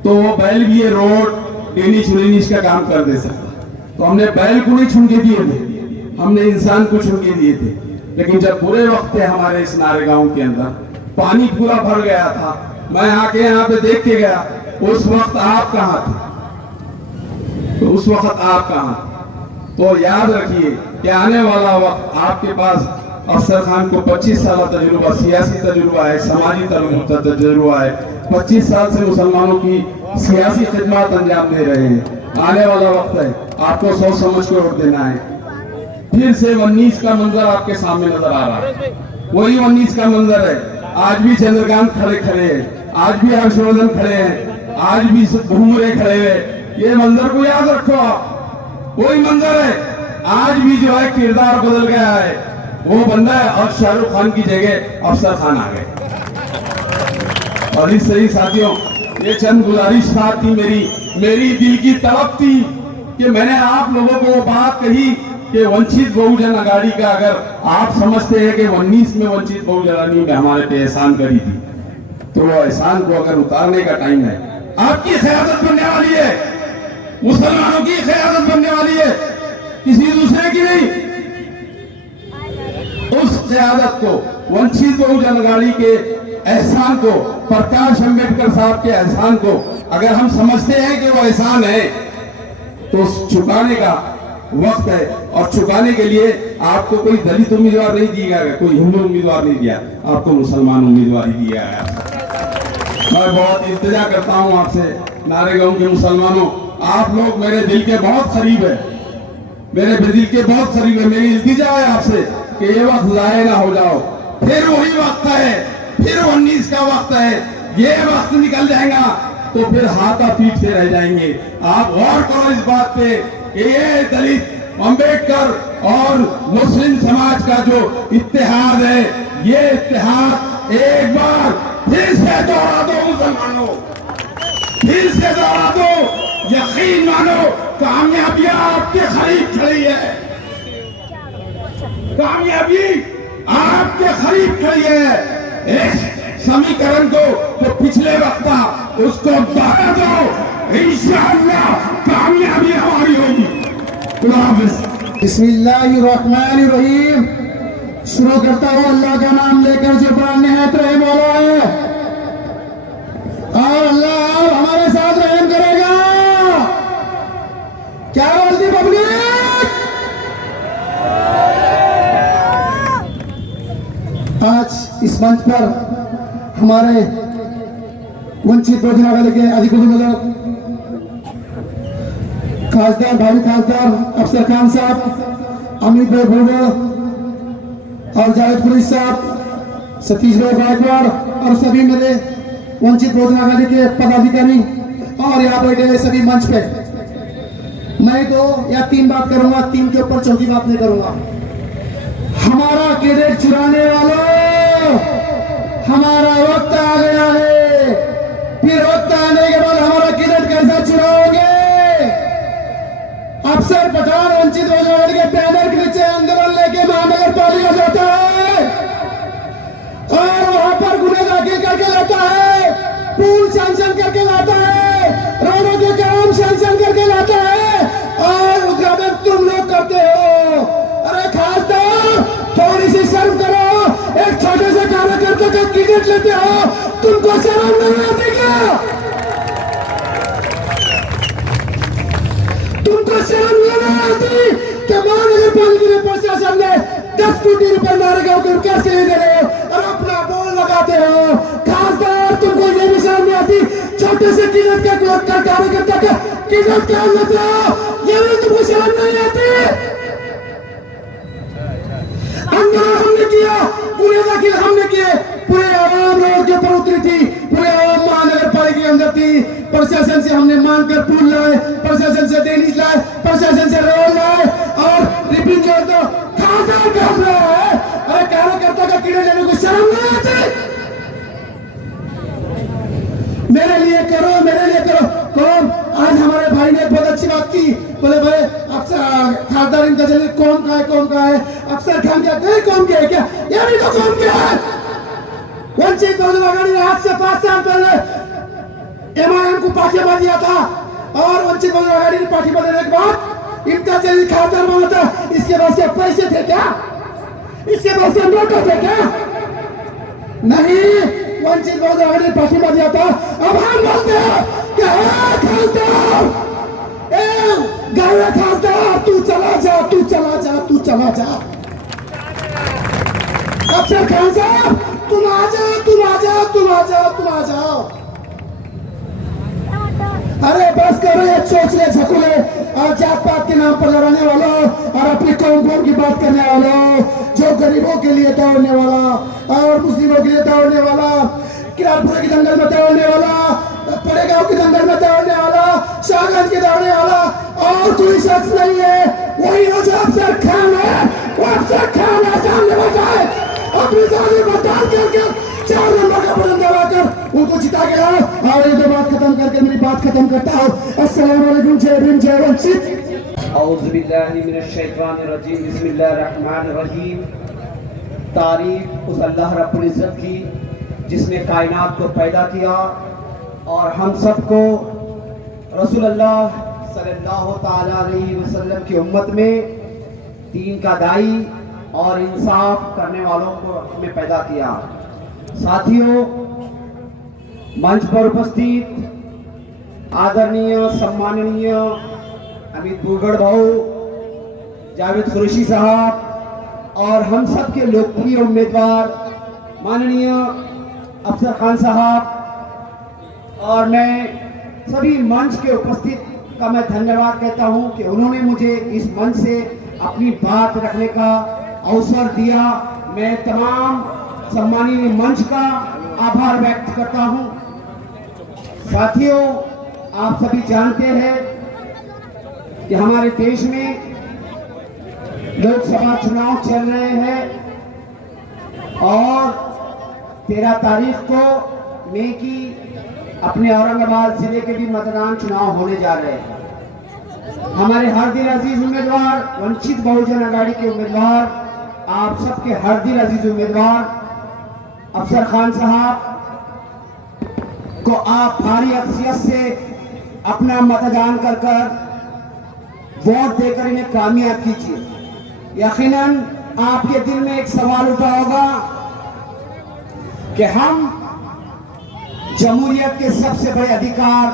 तो वो बैल भी ये रोड डेनिश का काम कर दे सकता। तो हमने बैल को नहीं छूट के दिए थे, हमने इंसान को छूट के दिए थे। लेकिन जब बुरे वक्त थे हमारे इस नारेगांव के अंदर, पानी पूरा भर गया था, मैं आके यहाँ पे देख के गया, उस वक्त आप कहाँ थे? तो उस वक्त आप कहाँ? तो याद रखिए कि आने वाला वक्त आपके पास अफसर खान को 25 साल तजुर्बा, सियासी तजुर्बा है, समाजी तजुर्बा है, 25 साल से मुसलमानों की सियासी खिदमत अंजाम दे रहे हैं। आने वाला वक्त है, आपको सोच समझ के वोट देना है। फिर से 19 का मंजर आपके सामने नजर आ रहा है, वही 19 का मंजर है। आज भी चंद्रकांत खड़े हैं, आज भी हर्षवर्धन खड़े हैं, आज भी घूमरे खड़े हैं। ये मंजर को याद रखो आप, वही मंजर है। आज भी जो है किरदार बदल गया है, वो बंदा है और शाहरुख खान की जगह अफसर खान आ गए। और इस सही साथियों, ये चंद गुजारिश थी मेरी दिल की तड़प थी कि मैंने आप लोगों को वो बात कही कि वंचित बहुजन अघाड़ी का, अगर आप समझते हैं कि 19 में वंचित बहुजन ने हमारे पे एहसान करी थी, तो वो एहसान को अगर उतारने का टाइम है, आपकी क़यादत बनने वाली है, मुसलमानों की क़यादत बनने वाली है, किसी दूसरे की नहीं। उस क़यादत को वंचित बहुजन अघाड़ी के एहसान को, प्रकाश अंबेडकर साहब के एहसान को अगर हम समझते हैं कि वो एहसान है, तो चुकाने का वक्त है। और चुकाने के लिए आपको कोई दलित उम्मीदवार नहीं दिया गया, कोई हिंदू उम्मीदवार नहीं दिया, आपको मुसलमान उम्मीदवार ही दिया गया। मैं बहुत इल्तिजा करता हूं आपसे, नारेगांव के मुसलमानों, आप लोग मेरे दिल के बहुत करीब है, मेरे दिल के बहुत करीब है। मेरी इल्तिजा है आपसे कि ये वक्त जाया ना हो जाओ। फिर वही वक्त है, फिर 19 का वक्त है, ये वक्त निकल जाएगा तो फिर हाथा पीछे रह जाएंगे। आप गौर करो इस बात पे कि ये दलित, अंबेडकर और मुस्लिम समाज का जो इत्तेहाद है, ये इत्तेहाद एक बार फिर से दोहरा दो मुसलमानों, फिर से दोहरा दो। यकीन मानो, कामयाबी आपके करीब खड़ी है, कामयाबी आपके करीब खड़ी है। इस समीकरण को जो पिछले वक्त था उसको दोहरा दो, इंशाअल्लाह कामयाबी हमारी होगी। खुदा हाफिज। बिस्मिल्लाहिर्रहमानिर्रहीम। शुरू करता हूँ अल्लाह का नाम लेकर जो बड़ा निहायत रहम वाला है, और अल्लाह हमारे साथ रहम करेगा। क्या बोलती पब्लिक? आज इस मंच पर हमारे वंचित बहुजन आघाड़ी के अधिकृत खासदार भाई खासदार अफसर खान साहब, अमित भाई भोगा और जावेद पुलिस साहब, सतीश भाई गायकवाड़ और सभी मेरे वंचित बहुजन आघाड़ी के पदाधिकारी और यहाँ बैठे हुए सभी मंच पे, मैं 2 या 3 बात करूंगा, 3 के ऊपर चौथी बात नहीं करूंगा। हमारा क्रेडिट चुराने वालों, हमारा वक्त आ गया है। फिर वक्त आने के बाद हमारा क्रेडिट कैसा चुराओगे? अफसर पठान वंचित बहुजन आघाड़ी के बैनर के नीचे आंदोलन लेके महानगर पालिका जाता है और वहां पर गुने दाखिल करके लाता है, पुल सैंक्शन करके लाता है, रोडों के काम सैंक्शन करके लाता है, और उद्घाटन तुम लोग करते हो। अरे खासदार, थोड़ी सी शर्म करो। एक छोटे से कार्यकर्ता का टिकट लेते हो, तुमको शर्म नहीं आती क्या? तुमको शर्म नहीं आती कि महानगर पालिका में प्रशासन ने 10 कोटी रुपए नारेगांव के विकास के लिए दे रहे हो और अपना बोल लगाते हो। खासदार, तुमको ये भी शर्म नहीं आती? छोटे से टिकट का कार्यकर्ता का टिकट क्या लेते हो, ये भी तुमको शर्म नहीं आती? आंदोलन हमने किया, पूरे दाखिल हमने किए, पूरे आवाम रोड के ऊपर उतरी थी, पूरे आवाम महानगर पालिका के अंदर थी। प्रशासन से हमने मांग कर पुल लाए, प्रशासन से डेनिस लाए, प्रशासन से रोड लाए और रिपिंग जो तो खासदार कर रहा है। अरे कार्यकर्ता का कीड़े लेने को शर्म नहीं आती? मेरे लिए करो, मेरे लिए करो। कौन? आज हमारे भाई ने बहुत अच्छी बात की, बोले भाई अफसर खासदार इनका जल्दी कौन का है, कौन का है? अफसर खान क्या कहीं कौन के है क्या? ये भी तो कौन के है? वंचित बहुजन आघाड़ी ने आज से 5 साल पहले MIM को पाठ्यक्रम दिया था और वंचित बहुजन आघाड़ी ने पाठ्यक्रम देने के बाद इनका जल्दी खासदार बना था। इसके बाद से पैसे थे क्या? इसके बाद से नोट थे क्या? नहीं, वंचित बहुजन आघाड़ी ने पाठ्यक्रम दिया था। अब हम बोलते हैं कि खासदार, खासदार तू चला जा, तू चला जा, तू चला जा। अफसर खान साहब, तुम आ जाओ, तुम आ जाओ, तुम आ जाओ, तुम आ जाओ। अरे बस करो ये चोचले झकुले और जात पात के नाम पर लड़ाने वालों और अपनी कौम की बात करने वालों, जो गरीबों के लिए दौड़ने वाला और मुस्लिमों के लिए दौड़ने वाला, किरारपुरा के जंगल में दौड़ने वाला, पड़ेगांव के जंगल में दौड़ने वाला, शाहगंज के दौड़ने वाला और कोई शख्स नहीं है। वही जो अफसर खान है, वो अफसर खान है, सामने बैठा है, अपनी जान बर्दाश्त करके 4 नंबर का बटन दबाकर उनको जिता के लाओ। और ये 2 बात खत्म करके मेरी बात खत्म करता हूँ। अस्सलाम वालेकुम, जय भीम, जय वंचित। औज़ु बिल्लाहि मिनश शैतानिर रजीम, बिस्मिल्लाहिर रहमानिर रहीम। तारीफ उस अल्लाह रब्बुल इज्जत की जिसने कायनात को पैदा किया और हम सबको रसूलुल्लाह सल्लल्लाहु ताला अलैहि वसल्लम की उम्मत में दीन का दाई और इंसाफ करने वालों को हमें पैदा किया। साथियों, मंच पर उपस्थित आदरणीय सम्माननीय अमित बुलगढ़ भाऊ, जावेद कुरैशी साहब और हम सब के लोकप्रिय उम्मीदवार माननीय अफसर खान साहब, और मैं सभी मंच के उपस्थित का मैं धन्यवाद कहता हूं कि उन्होंने मुझे इस मंच से अपनी बात रखने का अवसर दिया। मैं तमाम सम्मानीय मंच का आभार व्यक्त करता हूं। साथियों, आप सभी जानते हैं कि हमारे देश में लोकसभा चुनाव चल रहे हैं और 13 तारीख को मई की अपने औरंगाबाद जिले के भी मतदान चुनाव होने जा रहे हैं। हमारे हर दिल अजीज उम्मीदवार, वंचित बहुजन आघाड़ी के उम्मीदवार, आप सबके हर दिल अजीज उम्मीदवार अफसर खान साहब को आप भारी अक्सियत से अपना मतदान कर वोट देकर इन्हें कामयाब कीजिए। यकीनन आपके दिल में एक सवाल उठा होगा कि हम जमहूरियत के सबसे बड़े अधिकार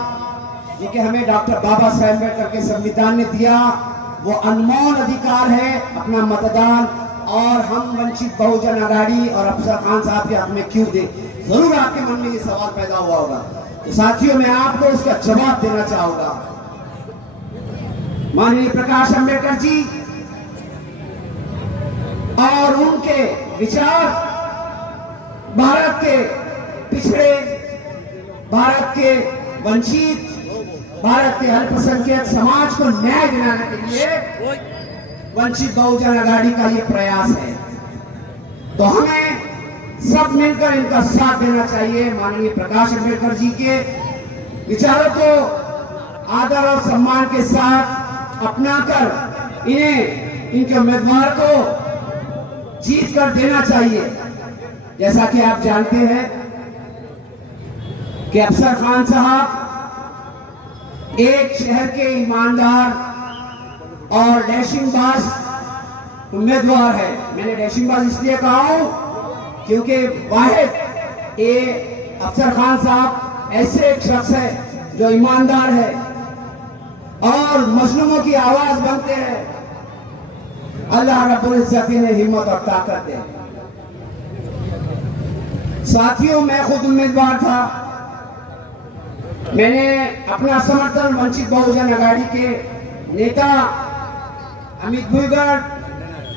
जो कि हमें डॉक्टर बाबा साहेब अम्बेडकर के संविधान ने दिया, वो अनमोल अधिकार है अपना मतदान, और हम वंचित बहुजन आघाड़ी और अफसर खान साहब के हक में क्यों दे। जरूर आपके मन में ये सवाल पैदा हुआ होगा। तो साथियों, मैं आपको उसका जवाब देना चाहूंगा। माननीय प्रकाश अम्बेडकर जी और उनके विचार भारत के पिछड़े, भारत के वंचित, भारत के अल्पसंख्यक समाज को न्याय दिलाने के लिए वंचित बहुजन आघाड़ी का ये प्रयास है। तो हमें सब मिलकर इनका साथ देना चाहिए। माननीय प्रकाश अम्बेडकर जी के विचारों को आदर और सम्मान के साथ अपनाकर इन्हें, इनके उम्मीदवार को जीत कर देना चाहिए। जैसा कि आप जानते हैं कि अफसर खान साहब एक शहर के ईमानदार और डैशिंगबाज उम्मीदवार है। मैंने डैशिंगबाज इसलिए कहा हूं क्योंकि वाहिद ये अफसर खान साहब ऐसे एक शख्स है जो ईमानदार है और मजलूमों की आवाज बनते हैं। अल्लाह रब्बुल इज्जत ने हिम्मत और ताकत दे। साथियों, मैं खुद उम्मीदवार था। मैंने अपना समर्थन वंचित बहुजन आघाड़ी के नेता अमित बुलगढ़,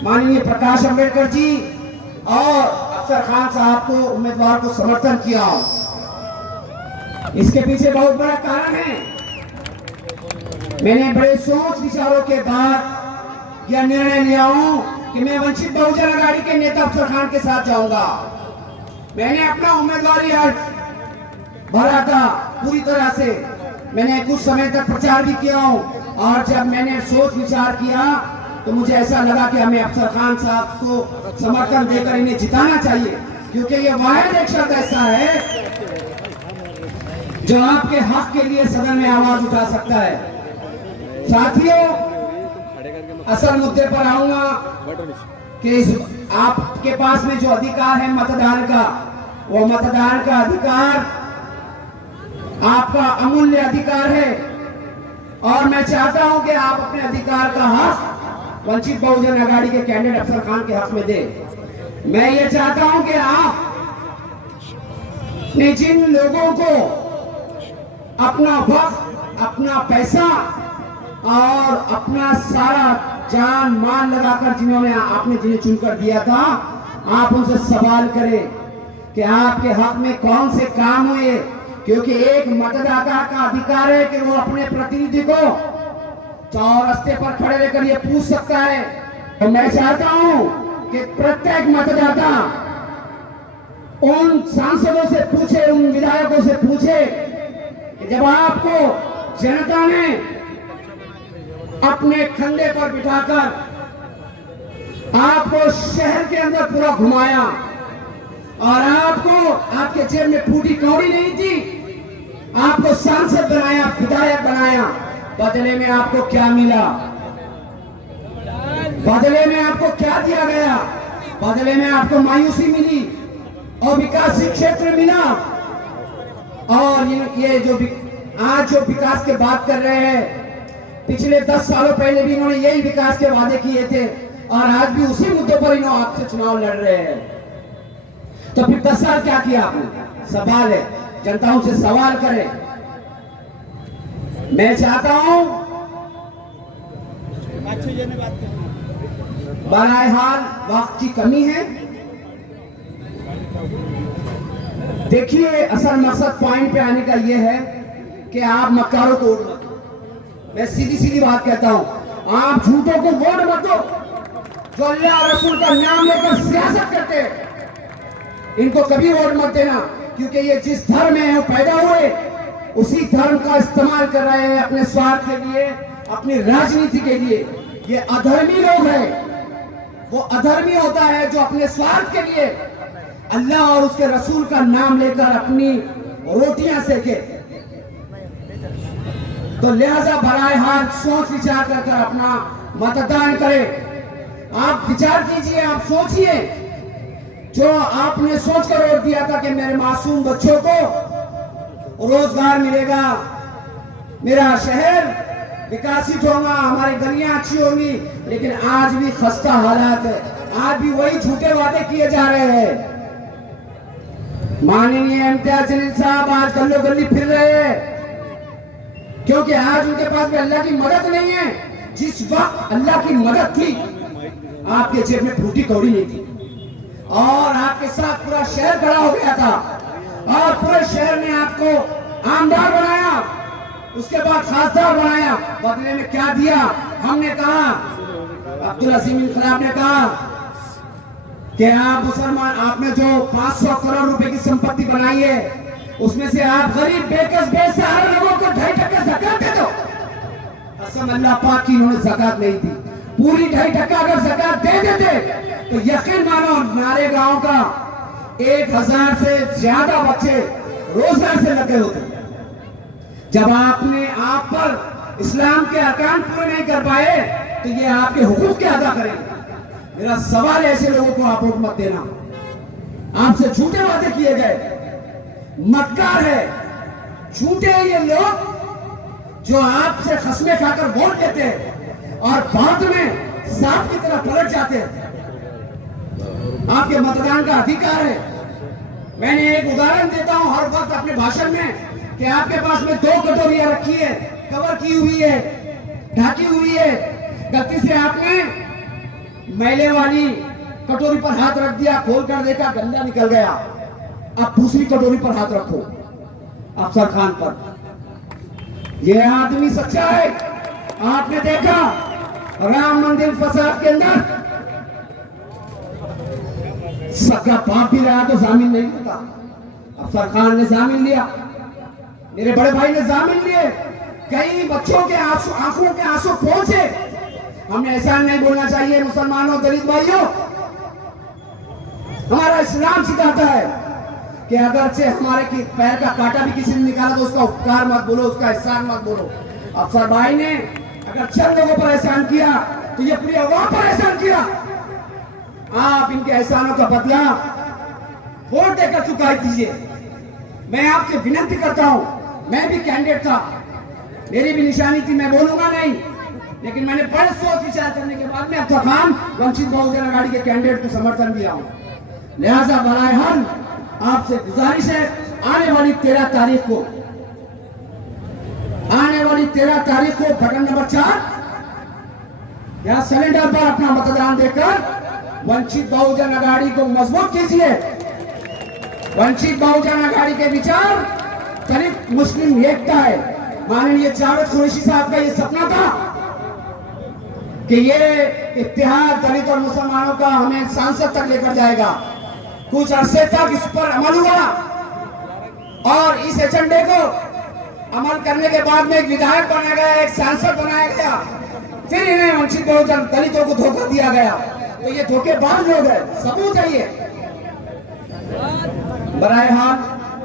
माननीय प्रकाश अम्बेडकर जी और अफसर खान साहब को उम्मीदवार को समर्थन किया। इसके पीछे बहुत बड़ा कारण है। मैंने बड़े सोच विचारों के बाद यह निर्णय लिया हूं कि मैं वंचित बहुजन आघाड़ी के नेता अफसर खान के साथ जाऊंगा। मैंने अपना उम्मीदवारी अर्ज भरा था पूरी तरह से। मैंने कुछ समय तक प्रचार भी किया हूं, और जब मैंने सोच विचार किया तो मुझे ऐसा लगा कि हमें अफसर खान साहब को समर्थन देकर इन्हें जिताना चाहिए, क्योंकि ये वाहिद एक शख्स ऐसा है जो आपके हक के लिए सदन में आवाज उठा सकता है। साथियों, असल मुद्दे पर आऊंगा कि आपके पास में जो अधिकार है मतदान का, वो मतदान का अधिकार आपका अमूल्य अधिकार है, और मैं चाहता हूं कि आप अपने अधिकार का हक वंचित बहुजन आघाड़ी के कैंडिडेट अफसर खान के हक में दें। मैं ये चाहता हूं कि आप ने जिन लोगों को अपना वक्त, अपना पैसा और अपना सारा जान माल लगाकर जिन्होंने आपने जिन्हें चुनकर दिया था, आप उनसे सवाल करें कि आपके हक में कौन से काम हुए, क्योंकि एक मतदाता का अधिकार है कि वो अपने प्रतिनिधि को चौरस्ते पर खड़े रहकर ये पूछ सकता है। तो मैं चाहता हूं कि प्रत्येक मतदाता उन सांसदों से पूछे, उन विधायकों से पूछे कि जब आपको जनता ने अपने कंधे पर बिठाकर आपको शहर के अंदर पूरा घुमाया और आपको आपके जेब में फूटी कौड़ी नहीं थी, आपको सांसद बनाया, विधायक बनाया, बदले में आपको क्या मिला? बदले में आपको क्या दिया गया? बदले में आपको मायूसी मिली, और विकासशील क्षेत्र मिला। और ये जो आज जो विकास की बात कर रहे हैं, पिछले 10 सालों पहले भी इन्होंने यही विकास के वादे किए थे और आज भी उसी मुद्दों पर इन्होंने आपसे चुनाव लड़ रहे हैं। तो फिर 10 साल क्या किया आपने? सवाल है, जनताओं से सवाल करें। मैं चाहता हूं बहरहाल हाल वक्त की कमी है। देखिए, असल मकसद पॉइंट पे आने का यह है कि आप मक्कारों को वोट मत दो। मैं सीधी सीधी बात कहता हूं, आप झूठों को वोट मत दो जो अल्लाह रसूल का नाम लेकर सियासत करते हैं। इनको कभी वोट मत देना, क्योंकि ये जिस धर्म में वो पैदा हुए उसी धर्म का इस्तेमाल कर रहे हैं अपने स्वार्थ के लिए, अपनी राजनीति के लिए। ये अधर्मी लोग हैं। वो अधर्मी होता है जो अपने स्वार्थ के लिए अल्लाह और उसके रसूल का नाम लेकर अपनी रोटियां सेके। तो लिहाजा बराए हाल सोच विचार कर अपना मतदान करें। आप विचार कीजिए, आप सोचिए। जो आपने सोचकर वोट दिया था कि मेरे मासूम बच्चों को रोजगार मिलेगा, मेरा शहर विकसित होगा, हमारी गलियां अच्छी होंगी, लेकिन आज भी खस्ता हालात है। आज भी वही झूठे वादे किए जा रहे हैं। माननीय इम्तियाज जलील साहब आज गल्लो गली फिर रहे हैं, क्योंकि आज उनके पास भी अल्लाह की मदद नहीं है। जिस वक्त अल्लाह की मदद थी, आपके जेब में फूटी कौड़ी नहीं थी और आपके साथ पूरा शहर खड़ा हो गया था और पूरे शहर ने आपको आमदार बनाया, उसके बाद खासदार बनाया। बदले में क्या दिया? हमने कहा, अब्दुल अजीम इनकलाब ने कहा कि आप मुसलमान, आपने जो 500 करोड़ रुपए की संपत्ति बनाई है, उसमें से आप गरीब बेकस बेसहारा लोगों को 2.5% ज़कात दे दो। कसम अल्लाह पाक की, इन्होंने ज़कात नहीं दी। पूरी 2.5% अगर ज़कात दे देते तो यकीन मानो हमारे गांव का 1000 से ज्यादा बच्चे रोजगार से लगे होते। जब आपने आप पर इस्लाम के अरकान पूरे नहीं कर पाए तो ये आपके हुकूक क्या अदा करेंगे? मेरा सवाल है, ऐसे लोगों को आप वोट मत देना। आपसे झूठे वादे किए गए, मक्कार है, झूठे ये लोग जो आपसे खस्में खाकर वोट देते हैं और बाद में सांप की तरह पलट जाते हैं। आपके मतदान का अधिकार है। मैंने एक उदाहरण देता हूं हर वक्त अपने भाषण में कि आपके पास में 2 कटोरियां रखी है, कवर की हुई है, ढकी हुई है। गलती से आपने मैले वाली कटोरी पर हाथ रख दिया, खोल कर देखा गंदा निकल गया। अब दूसरी कटोरी पर हाथ रखो, अफसर खान पर। यह आदमी सच्चा है। आपने देखा राम मंदिर फसाद के अंदर सगा बाप भी रहा तो जामीन नहीं होता। अफसर खान ने जामीन लिया, मेरे बड़े भाई ने जामीन लिए, कई बच्चों के आंसू, आंखों के आंसू पहुंचे। हमें ऐसा नहीं बोलना चाहिए मुसलमानों, दलित भाइयों। हमारा इस्लाम सिखाता है कि अगर से हमारे की पैर का कांटा भी किसी ने निकाला तो उसका उपकार मत बोलो, उसका एहसान मत बोलो। अफसर भाई ने अगर चंद लोगों पर एहसान किया तो ये पूरी अवाम पर एहसान किया। आप इनके एहसानों का बदला वोट देकर चुकाई दीजिए। मैं आपसे विनती करता हूं, मैं भी कैंडिडेट था, मेरी भी निशानी थी, मैं बोलूंगा नहीं, लेकिन मैंने बड़े सोच विचार करने के बाद में अब्दुल खान वंचित बहुजन अघाड़ी के कैंडिडेट को समर्थन दिया हूं। लिहाजा बराए हाल आपसे गुजारिश है, आने वाली 13 तारीख को बटन नंबर 4 यहां सिलेंडर पर अपना मतदान देकर वंचित बहुजन अघाड़ी को मजबूत कीजिए। वंचित बहुजन अघाड़ी के विचार दलित मुस्लिम एकता है। माननीय जावेद कुरैशी साहब का ये सपना था कि ये इत्तेहाद दलित और मुसलमानों का हमें सांसद तक लेकर जाएगा। कुछ अरसे तक इस पर अमल हुआ और इस एजेंडे को अमल करने के बाद में एक विधायक बनाया गया, एक सांसद बनाया गया, फिर इन्हें वंचित बहुजन दलितों को धोखा दिया गया। तो ये धोखेबाज लोग हैं, सबूत है ये। बराए हाल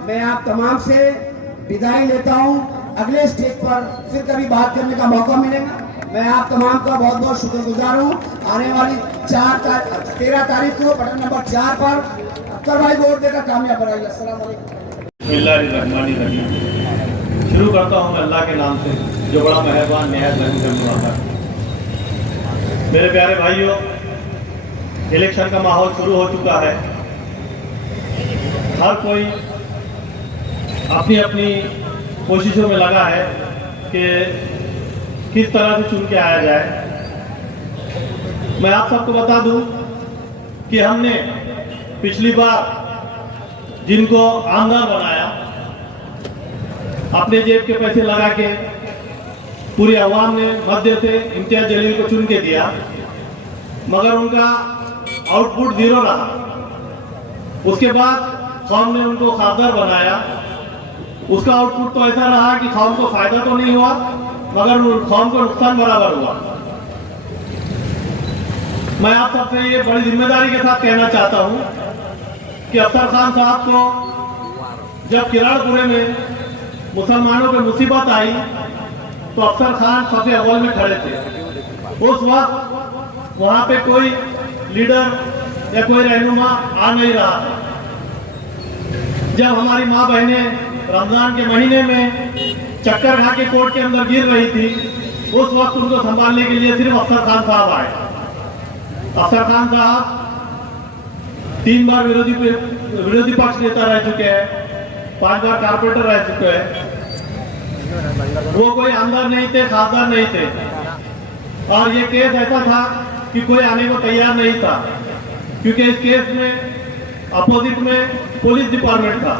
मैं आप तमाम से विदाई लेता हूं। अगले स्टेज पर फिर कभी बात करने का मौका मिलेगा। मैं आप तमाम का बहुत बहुत शुक्रगुजार हूँ। आने वाली 13 तारीख को बटन नंबर 4 पर अख्तर भाई वोट देकर कामयाब बनाइए। अस्सलाम वालेकुम। बिस्मिल्लाहिर्रहमानिर्रहीम। शुरू करता हूँ अल्लाह के नाम से जो बड़ा मेहरबान निहायत रहम करने वाला है। मेरे प्यारे भाइयों, इलेक्शन का माहौल शुरू हो चुका है। हर कोई अपनी अपनी कोशिशों में लगा है कि किस तरह से चुन के आया जाए। मैं आप सबको बता दूं कि हमने पिछली बार जिनको आमदार बनाया, अपने जेब के पैसे लगा के पूरी अवाम ने मत देते इम्तियाज जलील को चुन के दिया, मगर उनका आउटपुट 0 रहा। उसके बाद कौम ने उनको खासदार बनाया, उसका आउटपुट तो ऐसा रहा कि कौम को फायदा तो नहीं हुआ मगर कौम को नुकसान बराबर हुआ। मैं आप सबसे ये बड़ी जिम्मेदारी के साथ कहना चाहता हूं कि अफसर खान साहब को जब किराड़पुरे में मुसलमानों पे मुसीबत आई तो अफसर खान सबसे अव्वल में खड़े थे। उस वक्त वहां पे कोई लीडर या कोई रहनुमा आ नहीं रहा था। जब हमारी माँ बहनें रमजान के महीने में चक्कर खा के कोर्ट के अंदर गिर रही थी, उस वक्त उनको संभालने के लिए सिर्फ अफसर खान साहब आए। अफसर खान साहब 3 बार विरोधी पक्ष नेता रह चुके हैं, 5 बार कारपोरेटर रह चुके हैं। वो कोई आमदार नहीं थे, खासदार नहीं थे, और ये केस ऐसा था कि कोई आने को तैयार नहीं था, क्योंकि इस केस में अपोजिट में पुलिस डिपार्टमेंट था।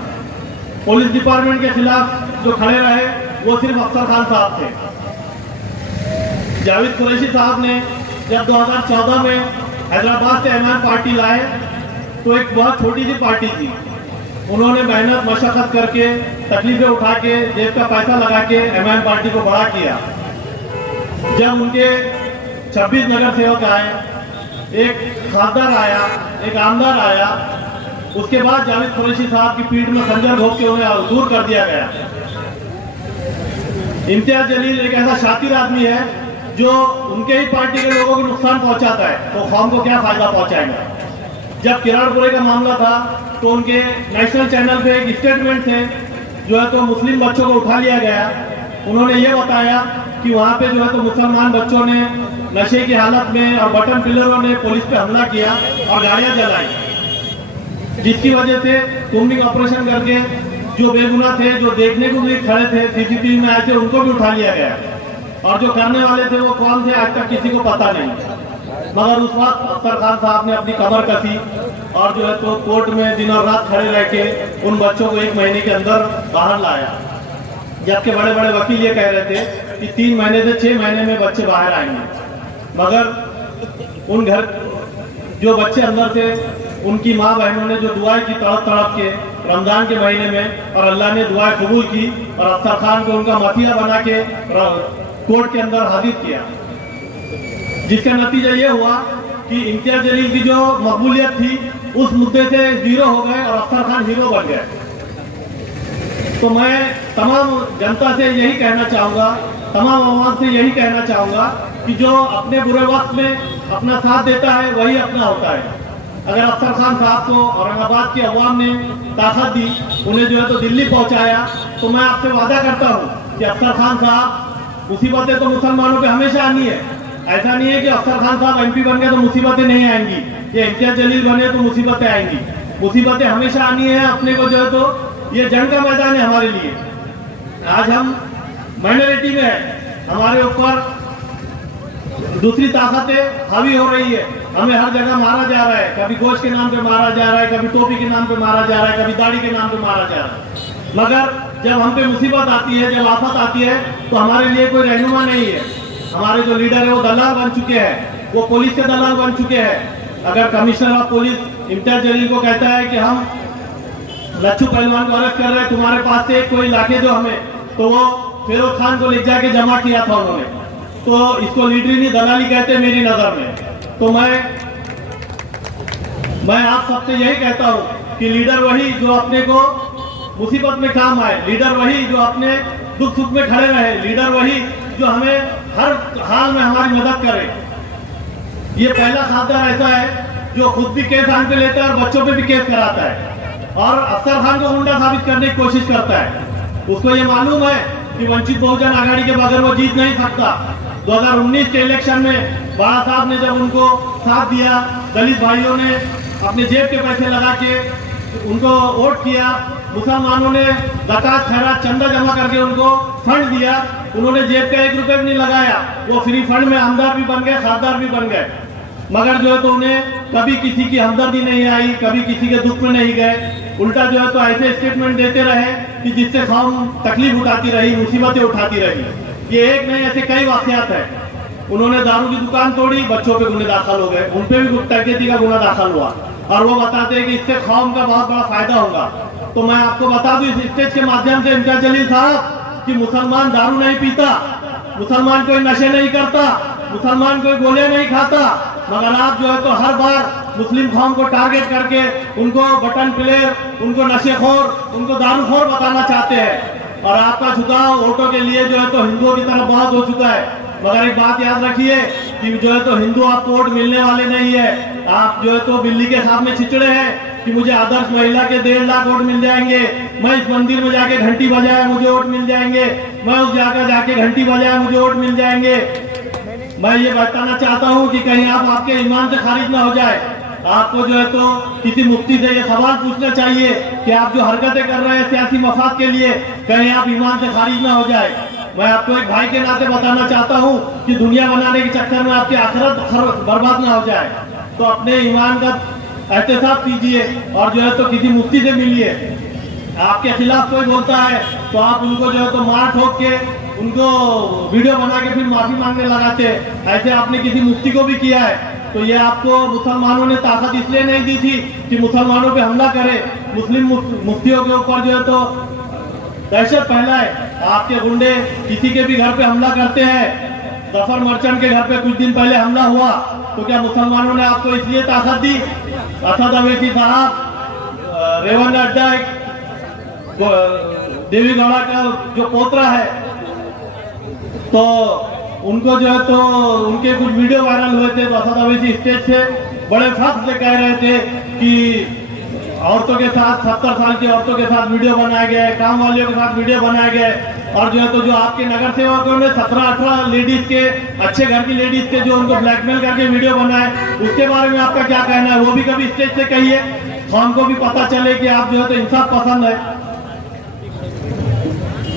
पुलिस डिपार्टमेंट के खिलाफ जो खड़े रहे वो सिर्फ अफसर खान साहब थे। जावेद कुरैशी साहब ने जब 2014 में हैदराबाद से एमआईएम पार्टी लाए तो एक बहुत छोटी सी पार्टी थी। उन्होंने मेहनत मशक्कत करके तकलीफें उठा के जेब का पैसा लगा के एमआईएम पार्टी को बड़ा किया। जब उनके 26 नगर सेवक आए, एक खासदार आया, एक आमदार आया, उसके बाद जावेद कुरैशी साहब की पीठ में खंजर घोंप के उन्हें दूर कर दिया गया। इम्तियाज जलील एक ऐसा शातिर आदमी है जो उनके ही पार्टी के लोगों को नुकसान पहुंचाता है, तो कौम को क्या फायदा पहुंचाएगा। जब किराड़पुरे का मामला था तो उनके नेशनल चैनल पे एक स्टेटमेंट थे जो है तो मुस्लिम बच्चों को उठा लिया गया। उन्होंने ये बताया कि वहां पे जो है तो मुसलमान बच्चों ने नशे की हालत में और बटन पिलरों ने पुलिस पे हमला किया और गाड़ियां जलाई, जिसकी वजह से कूम्बिंग ऑपरेशन करके जो बेगुनाह थे, जो देखने को भी खड़े थे, सीसीटीवी में आए थे, उनको भी उठा लिया गया। और जो करने वाले थे वो कौन थे आज तक किसी को पता नहीं। मगर उस वक्त अख्तर खान साहब ने अपनी कमर कसी और जो है तो कोर्ट में दिन और रात खड़े रह के उन बच्चों को 1 महीने के अंदर बाहर लाया। जबकि बड़े बड़े वकील ये कह रहे थे कि 3 महीने से 6 महीने में बच्चे बाहर आएंगे, मगर उन घर जो बच्चे अंदर थे उनकी माँ बहनों ने जो दुआएं की तड़प तड़प के रमजान के महीने में, और अल्लाह ने दुआएं कबूल की और अख्तर खान को उनका मसीहा बना के कोर्ट के अंदर हाजिर किया, जिसका नतीजा ये हुआ कि इम्तियाज जलील की जो मकबूलियत थी उस मुद्दे से 0 हो गए और अख्तर खान हीरो बन गए। तो मैं तमाम जनता से यही कहना चाहूँगा, तमाम आवाम से यही कहना चाहूँगा कि जो अपने बुरे वक्त में अपना साथ देता है वही अपना होता है। अगर अख्तर खान साहब को औरंगाबाद की अवाम ने ताकत दी, उन्हें जो है तो दिल्ली पहुंचाया, तो मैं आपसे वादा करता हूं कि अख्तर खान साहब, मुसीबतें तो मुसलमानों पे हमेशा आनी है। ऐसा नहीं है कि अख्तर खान साहब एमपी बन गए तो मुसीबतें नहीं आएंगी, या इम्तियाज जलील बने तो मुसीबतें आएंगी। मुसीबतें हमेशा आनी है। अपने को जो है तो ये जंग का मैदान है हमारे लिए। आज हम माइनॉरिटी में है, हमारे ऊपर दूसरी ताकतें हावी हो रही है, हमें हर जगह मारा जा रहा है। कभी गोश्त के नाम पे मारा जा रहा है, कभी टोपी के नाम पे मारा जा रहा है, कभी दाढ़ी के नाम पे मारा जा रहा है। मगर जब हम पे मुसीबत आती है, जब आफत आती है, तो हमारे लिए कोई रहनुमा नहीं है। हमारे जो लीडर है वो दलाल बन चुके हैं, वो पुलिस के दलाल बन चुके हैं। अगर commissioner of police Imtiaz Jaleel को कहता है कि हम लच्छू पहलवान को अरेस्ट कर रहे हैं, तुम्हारे पास से कोई लाके दो हमें, तो वो फिरोज खान को ले जाके जमा किया था उन्होंने। तो इसको लीडरी नहीं दलाली कहते मेरी नजर में। तो मैं आप सबसे यही कहता हूं कि लीडर वही जो अपने को मुसीबत में काम आए, लीडर वही जो अपने दुख सुख में खड़े रहे, लीडर वही जो हमें हर हाल में हमारी मदद करे। ये पहला खासदार ऐसा है जो खुद भी केस आन पे लेता है और बच्चों पे भी केस कराता है और अफसर खान को गुंडा साबित करने की कोशिश करता है। उसको ये मालूम है कि वंचित बहुजन आघाड़ी के बगैर वो जीत नहीं सकता। 2019 के इलेक्शन में बाला साहब ने जब उनको साथ दिया, दलित भाइयों ने अपने जेब के पैसे लगा के उनको वोट किया, मुसलमानों ने ज़कात खैरात चंदा जमा करके उनको फंड दिया, उन्होंने जेब का 1 रुपये भी नहीं लगाया, वो फ्री फंड में आमदार भी बन गए, खासदार भी बन गए। मगर जो है तो उन्हें कभी किसी की हमदर्दी नहीं आई, कभी किसी के दुख में नहीं गए, उल्टा जो है तो ऐसे स्टेटमेंट देते रहे कि जिससे कौम तकलीफ उठाती रही, मुसीबतें उठाती रही। ये एक नहीं, ऐसे कई वाकयात है। उन्होंने दारू की दुकान तोड़ी, बच्चों पे गुने दाखिल हो गए, उन पे भी डकैती का गुना दाखिल हुआ और वो बताते हैं कि इससे कौम का बहुत बड़ा फायदा होगा। तो मैं आपको बता दूं इस स्टेज के माध्यम से इम्तियाज जलील साहब कि मुसलमान दारू नहीं पीता, मुसलमान कोई नशे नहीं करता, मुसलमान कोई गोलियां नहीं खाता, मगर आप जो है तो हर बार मुस्लिम कौम को टारगेट करके उनको बटन प्लेयर, उनको नशेखोर, उनको दारूखोर बताना चाहते हैं। और आपका झुकाव वोटों के लिए जो है तो हिंदुओं की तरफ बहुत हो चुका है। मगर एक बात याद रखिए कि जो है तो हिंदू आपको वोट मिलने वाले नहीं है। आप जो है तो बिल्ली के सामने छिचड़े हैं कि मुझे आदर्श महिला के 1.5 लाख वोट मिल जाएंगे, मैं इस मंदिर में जाके घंटी बजाया मुझे वोट मिल जाएंगे, मैं उस जगह जाके घंटी बजाया मुझे वोट मिल जाएंगे। मैं ये बताना चाहता हूं कि कहीं आप आपके ईमान से खारिज ना हो जाए। आपको जो है तो किसी मुफ्ती से ये सवाल पूछना चाहिए कि आप जो हरकतें कर रहे हैं सियासी मफाद के लिए, कहीं आप ईमान से खारिज ना हो जाए। मैं आपको एक भाई के नाते बताना चाहता हूं कि दुनिया बनाने के चक्कर में आपकी आखिरत बर्बाद ना हो जाए। तो अपने ईमान का एहतसाब कीजिए और जो है तो किसी मुफ्ती से मिलिए। आपके खिलाफ कोई बोलता है तो आप उनको जो है तो मार ठोक के उनको वीडियो बना के फिर माफी मांगने लगाते हैं। ऐसे आपने किसी मुफ्ती को भी किया है। तो ये आपको मुसलमानों ने ताकत इसलिए नहीं दी थी कि मुसलमानों पे हमला करे, मुस्लिम मुफ्तियों के ऊपर जो है तो दहशत फैलाए। आपके गुंडे किसी के भी घर पे हमला करते हैं। जफर मर्चेंट के घर पे कुछ दिन पहले हमला हुआ तो क्या मुसलमानों ने आपको इसलिए ताकत दी? असद अवैसी साहब, रेवन्ना अड्डा देवी गौड़ा का जो पोतरा है, तो उनको जो है तो उनके कुछ वीडियो वायरल हुए थे। तो असद अवैसी स्टेज से बड़े फख्र से कह रहे थे कि औरतों के साथ 70 साल की औरतों के साथ वीडियो बनाए गए, काम वालियों के साथ वीडियो बनाए गए। और जो है तो जो आपके नगर सेवकों ने 17-18 लेडीज के, अच्छे घर की लेडीज के जो उनको ब्लैकमेल करके वीडियो बनाए, उसके बारे में आपका क्या कहना है? वो भी कभी स्टेज से कहिए, कौन को भी पता चले कि आप जो है तो इंसाफ पसंद है।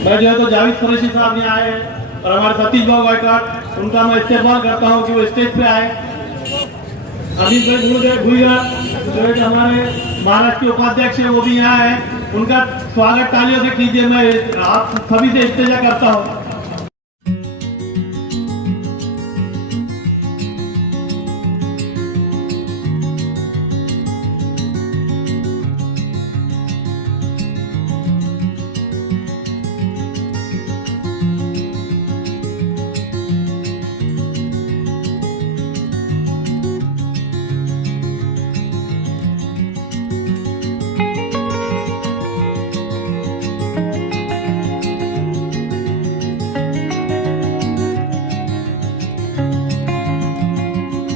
मैं जो है तो जावेद कुरैशी साहब यहाँ आए और हमारे सतीश भाई गायकवाड़, उनका मैं इस्तेमाल करता हूँ कि वो स्टेज पे आए। अभी भूइया जो है हमारे महाराष्ट्र के उपाध्यक्ष है, वो भी यहाँ है, उनका स्वागत तालियों से कीजिए। मैं आप सभी से इल्तिजा करता हूँ।